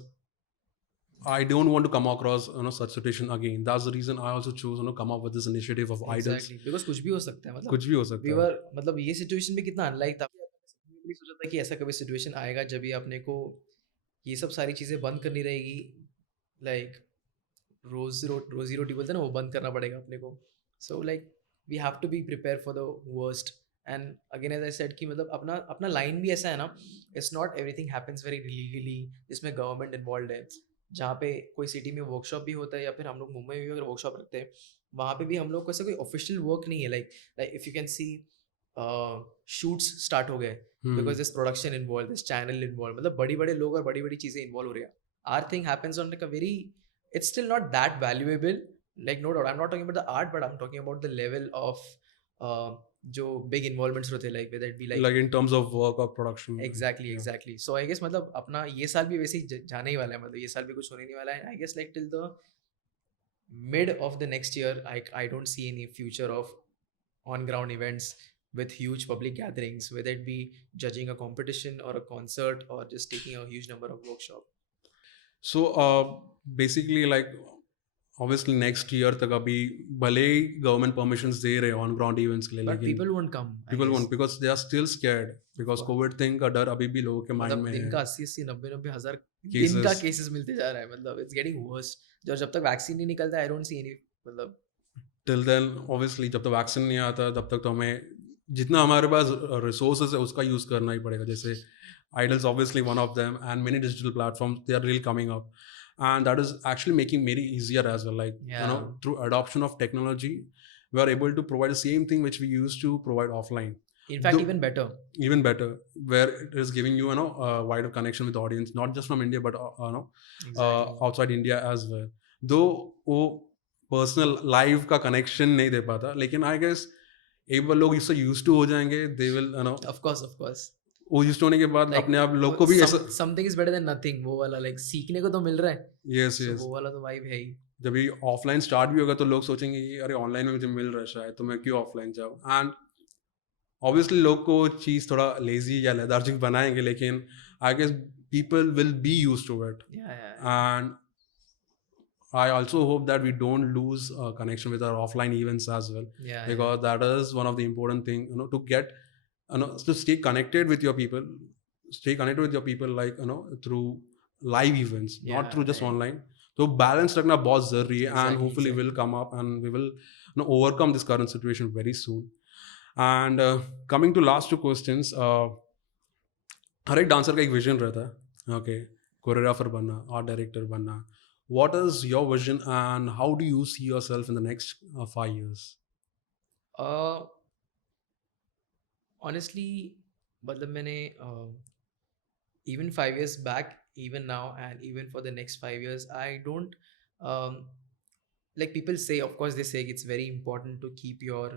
I don't want to come across such situation again. That's the reason I also choose come up with this initiative of idols. Exactly, because कुछ भी हो सकता है, मतलब कुछ भी हो सकता we है. were मतलब ये सिचुएशन भी कितना अनलाइक था, मैंने भी सोचा था कि ऐसा कभी सिचुएशन आएगा जब भी अपने को ये सब सारी चीज़ें बंद करनी रहेगी, लाइक रोजी रोटी बोलते हैं ना, वो बंद करना पड़ेगा अपने को. So like we have to be prepare for the worst. And again as I said कि मतलब अपना अपना लाइन भी ऐसा है ना, it's not everything happens very legally, जिसमें गवर्नमेंट इन्वॉल्व है. जहाँ पे कोई सिटी में वर्कशॉप भी होता है, या फिर हम लोग मुंबई में भी अगर वर्कशॉप रखते हैं, वहाँ पे भी हम लोग को ऐसा कोई ऑफिशियल वर्क नहीं है. Like if you can see shoots start हो गए because this production involve, this channel involve, मतलब बड़ी बड़े लोग और बड़ी बड़ी चीज़ें इन्वॉल्व हो रही है. Our thing happens on like a very, it's still not that valuable, like no doubt I'm not talking about the art, but I'm talking about the level of जो big involvements होते हैं, like whether it be like in terms of work or production. exactly. So I guess मतलब अपना ये साल भी वैसे ही जाने ही वाला है, मतलब ये साल भी कुछ होने नहीं वाला है. I guess like till the mid of the next year, I don't see any future of on ground events with huge public gatherings, whether it be judging a competition or a concert or just taking a huge number of workshop. So basically like obviously next year तक अभी भले ही government permissions दे रहे हैं on ground events के लिए, But लेकिन people won't come, I people guess. won't, because they are still scared, because Wow. Covid thing का डर अभी भी लोगों के माइंड मतलब में दिन है. का 80-80 90-90 हज़ार Cases. दिन का केसेस मिलते जा रहा है, मतलब इट्स गेटिंग वर्स. जब तक वैक्सीन नहीं निकलता, आई डोंट सी एनी, मतलब टिल देन ऑब्वियसली जब तक वैक्सीन नहीं आता तब तक तो हमें जितना हमारे पास रिसोर्सेज है उसका यूज़ करना ही पड़ेगा. जैसे idols obviously one of them, and many digital platforms, they are really coming up, and that is actually making very easier as well, like Yeah. through adoption of technology we are able to provide the same thing which we used to provide offline. in fact Though- even better, where it is giving you a wider connection with the audience, not just from India but exactly. outside India as well. Though वो personal live का connection नहीं दे पाता, लेकिन I guess एक बार लोग इससे use to हो जाएंगे, दे विल of course वो यूज होने के बाद like अपने आप लोग को भी ऐसा something is better than nothing, वो वाला like सीखने को तो मिल रहा है. यस So यस वो वाला तो वाइब है ही. जब ये ऑफलाइन स्टार्ट भी होगा तो लोग सोचेंगे कि अरे ऑनलाइन में मुझे मिल रहा है शायद, तो मैं क्यों ऑफलाइन जाऊँ. एंड ऑब्वियसली लोग को चीज़ थोड़ा लेजी या लेथार्जिक बनाएंगे, लेकिन I guess people will be used to it. Yeah. And I also hope that we don't lose connection with our offline events as well, Yeah, because that is one of the important thing, to get, to stay connected with your people, like through live events, not Yeah, through just right. online. So balance रखना बहुत जरूरी है, and Exactly, hopefully exactly. will come up and we will overcome this current situation very soon. And coming to last two questions, हर एक dancer का एक vision रहता है, okay, choreographer बनना, आर्ट डायरेक्टर बनना. What is your vision and how do you see yourself in the next 5 years? Honestly, मतलब मैंने even 5 years back, even now, and even for the next 5 years, I don't like people say, of course they say it's very important to keep your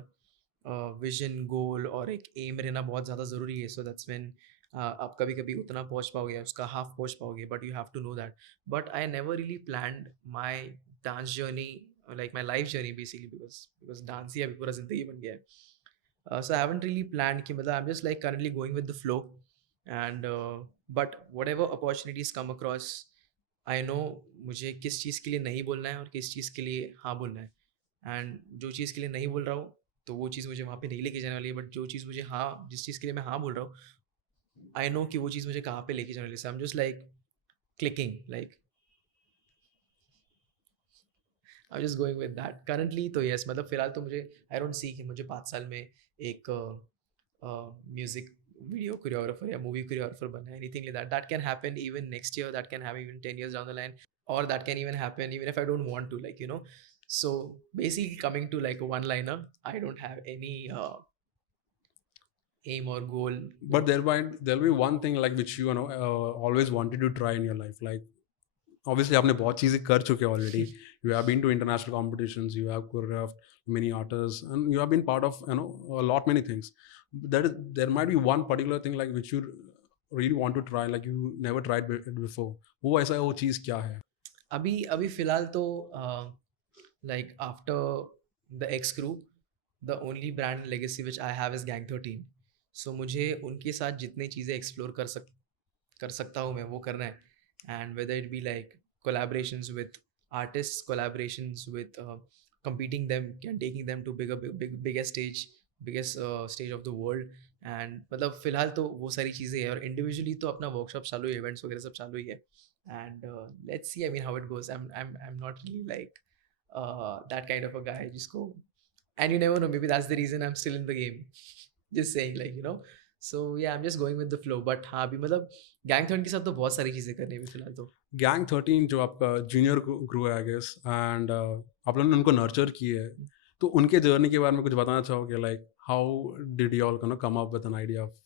vision, goal और एक aim रहना बहुत ज़्यादा ज़रूरी है. So that's when आप कभी कभी उतना पहुँच पाओगे, उसका हाफ पहुँच पाओगे, but you have to know that. But I never really planned my dance journey, like my life journey basically, because dance ही अभी पूरा ज़िंदगी बन गया है. So I haven't really planned कि मतलब I'm just like currently going with the flow, and but whatever opportunities come across, I know मुझे किस चीज़ के लिए नहीं बोलना है और किस चीज़ के लिए हाँ बोलना है. एंड जो चीज़ के लिए नहीं बोल रहा हूँ तो वो चीज़ मुझे वहाँ पे नहीं लेके जाने वाली है, बट जो चीज़ मुझे हाँ, जिस चीज़ के लिए मैं हाँ बोल रहा हूँ, आई नो कि वो चीज़ मुझे कहाँ पे लेके जाने वाली है. आई am just like clicking, like I am just going with that currently. तो यस, मतलब फिलहाल तो मुझे आई डोंट सी कि मुझे 5 साल में एक म्यूजिक वीडियो कोरियोग्राफर या मूवी कोरियोग्राफर बनना है. Anything like that, that can happen even next year, that can happen even 10 years down the line, or that can even happen even if I don't want to, like, you know. So basically coming to like a one liner, I don't have any aim or goal. But there'll be one thing like which you know always wanted to try in your life. Like obviously आपने बहुत चीजें कर चुके already. You have been to international competitions, you have choreographed many artists, and you have been part of a lot many things. There might be one particular thing like which you really want to try, like you never tried it before. वो ऐसा वो चीज क्या है? अभी फिलहाल तो like after the X crew, the only brand legacy which I have is gang 13. सो मुझे उनके साथ जितनी चीज़ें एक्सप्लोर कर सकता हूँ मैं, वो करना है. And weather it be like collaborations with artists, collaborations with competing them and taking them to biggest stage of the world. And मतलब फिलहाल तो वो सारी चीज़ें हैं, और इंडिविजुअली तो अपना वर्कशॉप चालू है, इवेंट्स वगैरह सब चालू ही है. And let's see, I mean how it goes. I am not really like that kind of a guy जिसको, and you never know, maybe that's the reason I'm still in the game. Just saying, like, you know. So yeah, I'm just going with the flow. But हाँ, अभी मतलब gang Thurn के साथ तो बहुत सारी चीज़ें करनी है फिलहाल तो. गैंग 13 जो आपका जूनियर ग्रू है आई गेस, एंड आप लोगों ने उनको नर्चर किए है, तो उनके जर्नी के बारे में कुछ बताना चाहोगे, like how did you all come up with an idea of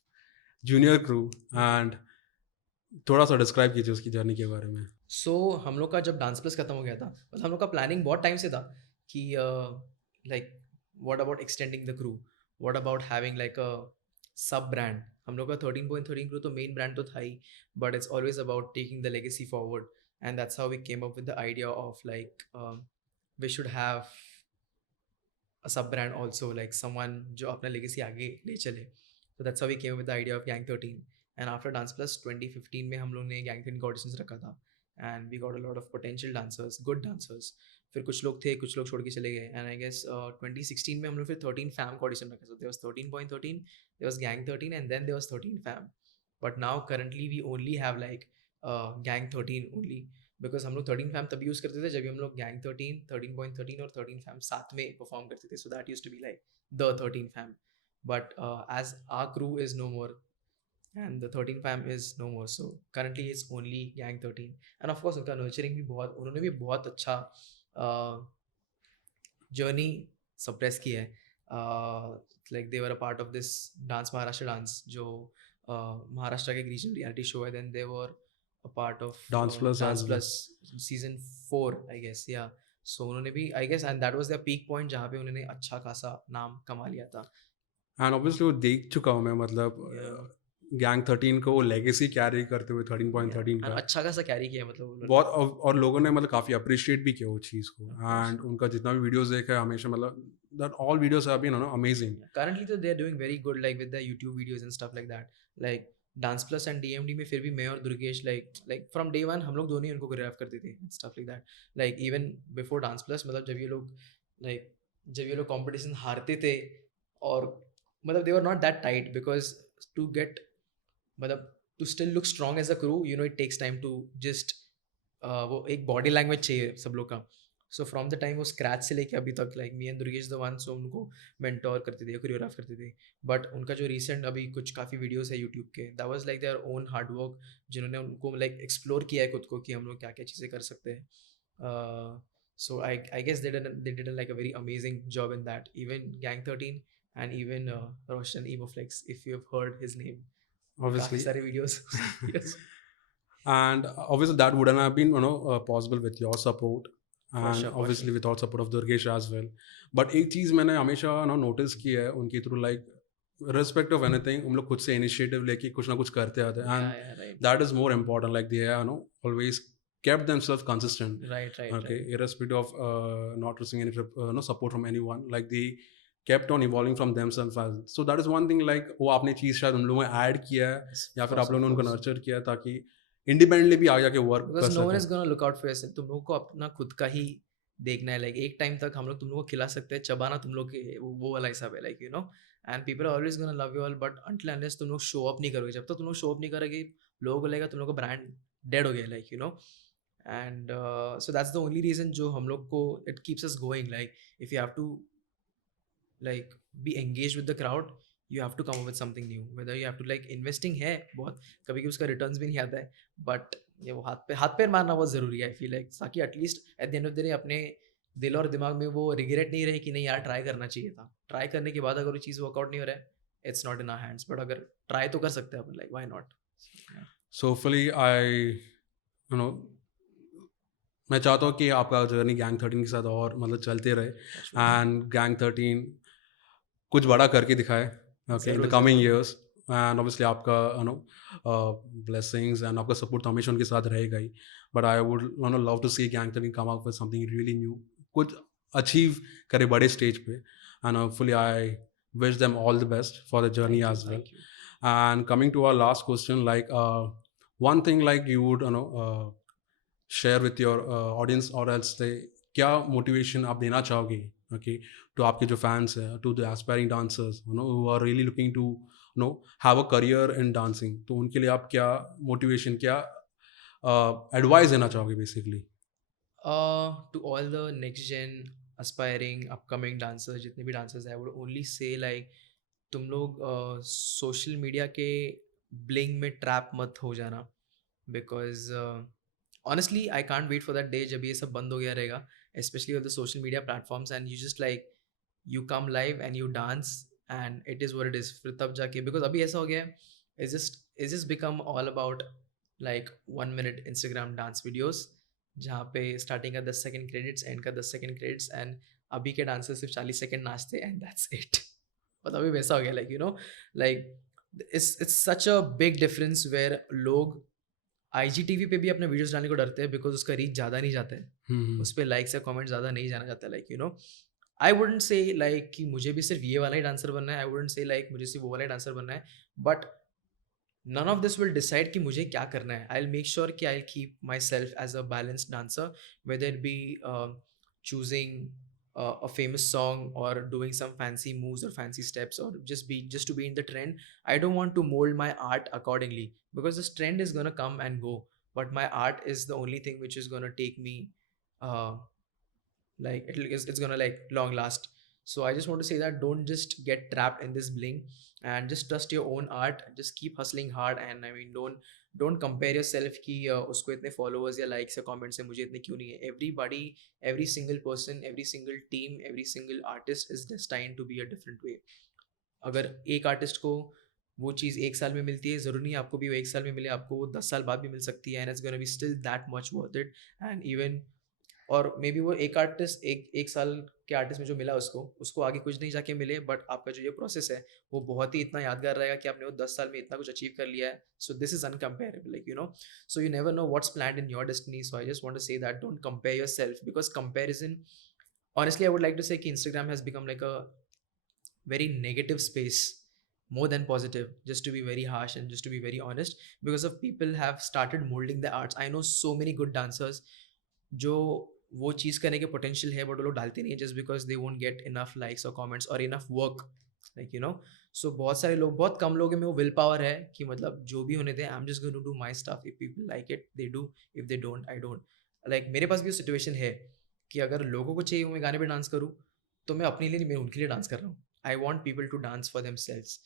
junior crew, and थोड़ा सा डिस्क्राइब कीजिए उसकी जर्नी के बारे में. सो हम लोग का जब डांस प्लस खत्म हो गया था, मतलब हम लोग का प्लानिंग बहुत टाइम से था कि like what about extending the crew, what about having like a sub brand. हम लोग का 13.13 क्रू तो मेन ब्रांड तो था ही, but it's always about taking the legacy forward. And that's how we came up with the idea of like we should have a sub brand also, like someone जो अपना legacy आगे ले चले. So that's how we came up with the idea of Gang 13. And after Dance Plus 2015 में हम लोग ने Gang 13 का auditions रखा था, and we got a lot of potential dancers, good dancers. फिर कुछ लोग थे, कुछ लोग छोड़ के चले गए, and I guess 2016 में हम लोग फिर 13 fam का audition रखा. So there was 13.13, there was Gang 13, and then there was 13 fam. But now currently we only have like Gang 13 only. Because हम लोग 13 फैम तभी यूज़ करते थे जब हम लोग गैंग 13, 13.13 और 13 फैम साथ में परफॉर्म करते थे. So that used to be like the 13 fam. But as our crew is no more and the 13 fam is no more, so currently is only gang 13. And of course उनका nurturing भी बहुत, उन्होंने भी बहुत अच्छा जर्नी सप्रेस की है. Like they were a part of this dance Maharashtra dance, जो महाराष्ट्र का एक रीजनल रियलिटी शो है. Then they were a part of Dance Plus Dance as well. Plus season 4, I guess. Yeah. So उन्होंने भी I guess, and that was their peak point जहाँ पे उन्होंने अच्छा खासा नाम कमा लिया था. एंड ऑब्वियसली वो देख चुका हूँ मैं, मतलब गैंग 13 को वो लेगेसी कैरी करते हुए 13.13 का अच्छा खासा कैरी किया मतलब उन्होंने. बहुत, और लोगों ने मतलब काफ़ी अप्रिशिएट भी किया वो चीज़ को. एंड उनका जितना भी वीडियोस देखा है हमेशा, मतलब that all videos have been amazing. Currently तो they are doing very good like with the YouTube videos and stuff like that. Like dance plus and DMD में फिर भी मैं और Durgesh like from day one हम लोग दोनों ही उनको कोरियोग्राफ करते थे, stuff like that. Like even before dance plus, मतलब जब ये लोग कंपटीशन हारते थे, और मतलब they were not that tight because to get, मतलब to still look strong as a crew, you know it takes time to just वो एक बॉडी लैंग्वेज चाहिए सब लोग का. सो फ्रॉम द टाइम वो स्क्रैच से लेके अभी तक like me and Durgesh the one, so उनको मेंटोर करते थे, कोरियोग्राफ करते थे. बट उनका जो रिसेंट अभी कुछ काफ़ी वीडियोस है यूट्यूब के, that was like their own hard work, जिन्होंने उनको लाइक एक्सप्लोर किया है खुद को कि हम लोग क्या क्या चीज़ें कर सकते हैं. So I guess they did like a very amazing job in that. Even gang 13 and even Roshan इमोफ्लेक्स, if you have heard his name, काफ़ी Obviously. सारे videos. And obviously that wouldn't have been possible with your support, and sure, for obviously sure. without support of Durgesh as well. But एक चीज़ मैंने हमेशा notice की है उनके through, like respect of anything हम लोग खुद से इनिशिएटिव लेके कुछ ना कुछ करते आते हैं, and right. That is more important. Like they always kept themselves consistent. Right. Okay, irrespective of not receiving any support from anyone, like they kept on evolving from themselves. So that is one thing, like वो आपने चीज़ शायद उन लोगों ने add किया है, या फिर आप लोगों ने उनको नर्चर किया ताकि इंडिपेंडेंटली भी आगे जाके वर्क कर बिकॉज नो वन सके. Is gonna look out for yourself. तुम लोगों को अपना खुद का ही देखना है. लाइक एक टाइम तक हम लोग तुम लोगों को खिला सकते हैं, चबाना तुम लोग के वो वाला हिसाब है, like you know. And people are always gonna love you all, but until unless तुम लोग शो अप नहीं करोगे, जब तक तुम लोग शो अप नहीं करोगे, लोगों को लगेगा तुम लोग का ब्रांड डेड हो गया, like you know. And so that's the only reason जो हम लोग को it keeps us going. Like if you have to like be engaged with the crowd, you have to come up with something new. Whether you have to like investing है बहुत, कभी कि उसका returns भी नहीं आता है, बट ये वो हाथ पैर मारना बहुत ज़रूरी है. आई फील लाइक ताकि at least at the end of the day अपने दिल और दिमाग में वो रिग्रेट नहीं रहे कि नहीं यार ट्राई करना चाहिए था. ट्राई करने के बाद अगर वो चीज़ वर्कआउट नहीं हो रहा है, it's not in our hands, but अगर ट्राई तो कर सकते हैं अपन, like why not. So hopefully मैं चाहता हूँ कि आपका जर्नी गैंग 13 के साथ और मतलब चलते रहे, एंड गैंग 13 कुछ बड़ा करके दिखाए in the coming years. And obviously आपका ब्लेसिंग्स एंड आपका सपोर्ट तो हमेशा उनके साथ रहेगा ही. But I would love to see gang 13 come out with something really new, कुछ अचीव करे बड़े स्टेज पे. and hopefully I wish them all the best for the journey Thank you. as well. Thank you. And coming to our last question, like one thing like you would share with your audience, or else say क्या motivation आप देना चाहोगे, okay, to आपके जो fans है, to the aspiring dancers, who are really looking to have a career in dancing, तो उनके लिए आप क्या motivation, क्या advice देना चाहोगे basically? To all the next gen aspiring upcoming dancers, जितने भी dancers हैं, I would only say like तुम लोग सोशल मीडिया के ब्लिंग में ट्रैप मत हो जाना, because honestly I can't wait for that day जब ये सब बंद हो गया रहेगा, specially on the social media platforms, and you just like you come live and you dance and it is what it is, फिर तब जाके, बिकॉज अभी ऐसा हो गया है, is just become all about like 1 minute Instagram dance videos, जहाँ पे स्टार्टिंग का 10 सेकेंड क्रेडिट्स, एंड का 10 सेकेंड क्रेडिट्स, एंड अभी के डांसर सिर्फ 40 सेकेंड नाचते एंड दैट्स इट. मतलब अभी वैसा हो गया, like like it's such a big difference where लोग आईजीटीवी पे भी अपने वीडियोस डालने को डरते हैं, बिकॉज उसका रीच ज़्यादा नहीं जाता है, उस पर लाइक्स या कमेंट ज़्यादा नहीं जाना जाता है. Like I wouldn't say like कि मुझे भी सिर्फ ये वाला ही डांसर बनना है, आई वुडंट से लाइक मुझे सिर्फ वो वाला ही डांसर बनना है, but none of this will decide कि मुझे क्या करना है. I'll make sure कि I'll keep myself as a balanced dancer, whether it be choosing a famous song or doing some fancy moves or fancy steps, or just to be in the trend. I don't want to mold my art accordingly, because this trend is gonna come and go, but my art is the only thing which is gonna take me uh, like it's gonna like long last. So I just want to say that don't just get trapped in this bling, and just trust your own art, just keep hustling hard, and I mean don't compare yourself कि उसको इतने followers या likes या comments है, मुझे इतने क्यों नहीं है. Everybody, every single person, every single team, every single artist is destined to be a different way. अगर एक आर्टिस्ट को वो चीज़ एक साल में मिलती है, ज़रूरी नहीं आपको भी वो एक साल में मिले, आपको वो 10 साल बाद भी मिल सकती है, and it's gonna be still that much worth it. And even और मे बी वो एक आर्टिस्ट एक साल के आर्टिस्ट में जो मिला उसको आगे कुछ नहीं जाके मिले, बट आपका जो ये प्रोसेस है वो बहुत ही इतना यादगार रहेगा कि आपने वो 10 साल में इतना कुछ अचीव कर लिया है. So this is incomparable, like so you never know what's planned in your destiny. So I just want to say that don't compare yourself, because comparison, honestly I would like to say कि Instagram has become like a very negative space more than positive, just to be very harsh and just to be very honest, because of people have started molding the arts. I know so many good dancers जो वो चीज़ करने के potential है, but वो लोग डालते नहीं है, just because they won't get enough likes और कमेंट्स और इनफ वर्क, लाइक सो बहुत सारे लोग, बहुत कम लोगों में वो विल पावर है कि मतलब जो भी होने दें, I am just going to do my stuff, if people like it they do, if they don't I don't. Like मेरे पास भी वो सिचुएशन है कि अगर लोगों को चाहिए मैं गाने पे डांस करूँ, तो मैं अपने लिए नहीं, मैं उनके लिए डांस कर रहा हूँ. I want people to dance for themselves.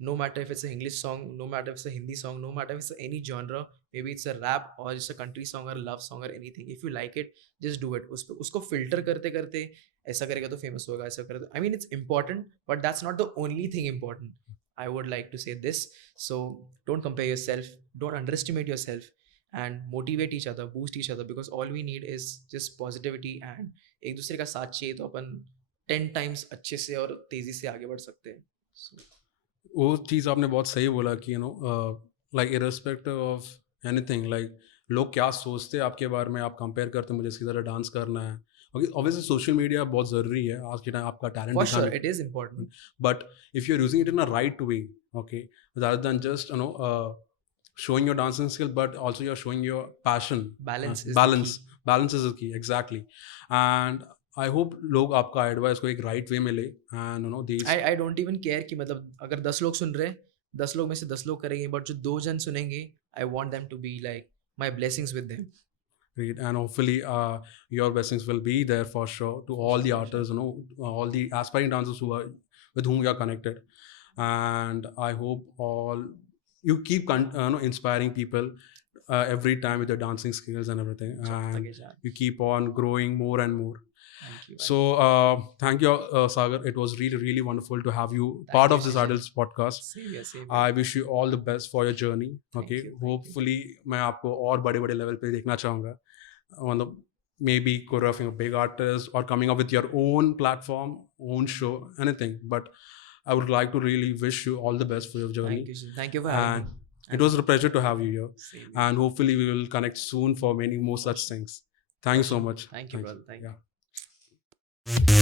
No matter if it's an English song, no matter if it's a Hindi song, no matter if it's any genre, maybe it's a rap or just a country song or a love song or anything. If you like it, just do it. उसको filter करते करते ऐसा करेगा तो famous होगा, ऐसा करेगा तो, I mean it's important, but that's not the only thing important. I would like to say this. So don't compare yourself, don't underestimate yourself, and motivate each other, boost each other, because all we need is just positivity, and एक दूसरे का साथ चाहिए तो अपन 10 times अच्छे से और तेज़ी से आगे बढ़ सकते हैं. So, वो चीज़ आपने बहुत सही बोला कि like irrespective of anything, like लोग क्या सोचते हैं आपके बारे में, आप कंपेयर करते मुझे इसकी तरह डांस करना है. ओके, ऑब्वियसली सोशल मीडिया बहुत ज़रूरी है आज के टाइम आपका टैलेंट for sure, दिखाने, it is important. But if you are using it in a right way, okay, rather than just showing your dancing skill, but also you're showing your passion. Balance is the balance key. balance is the key, exactly. And I hope लोग आपका advice को एक right way में ले, and these I don't even care कि मतलब अगर 10 लोग सुन रहे हैं, 10 लोग में से 10 लोग करेंगे, बट जो 2 जन सुनेंगे, I want them to be like my blessings with them. great, and hopefully your blessings will be there for sure to all the artists, all the aspiring dancers who are with whom you are connected. And I hope all you keep inspiring people every time with your dancing skills and everything, जब तक and है जान. you keep on growing more and more. Thank you. So thank you, Sagar. It was really, really wonderful to have you Thank part you, of this Shishir. IDALS podcast. Same here, same I here. wish you all the best for your journey. Thank Okay, you, thank you. hopefully मैं आपको और बड़े बड़े level पे देखना चाहूँगा. मतलब maybe choreographing a big artist or coming up with your own platform, own show, anything. But I would like to really wish you all the best for your journey. Thank you, Shishir. Thank you for having And me. it was a pleasure to have you here. Same here. And hopefully we will connect soon for many more such things. Thank you so much. Thank you, brother. Thank you. Yeah.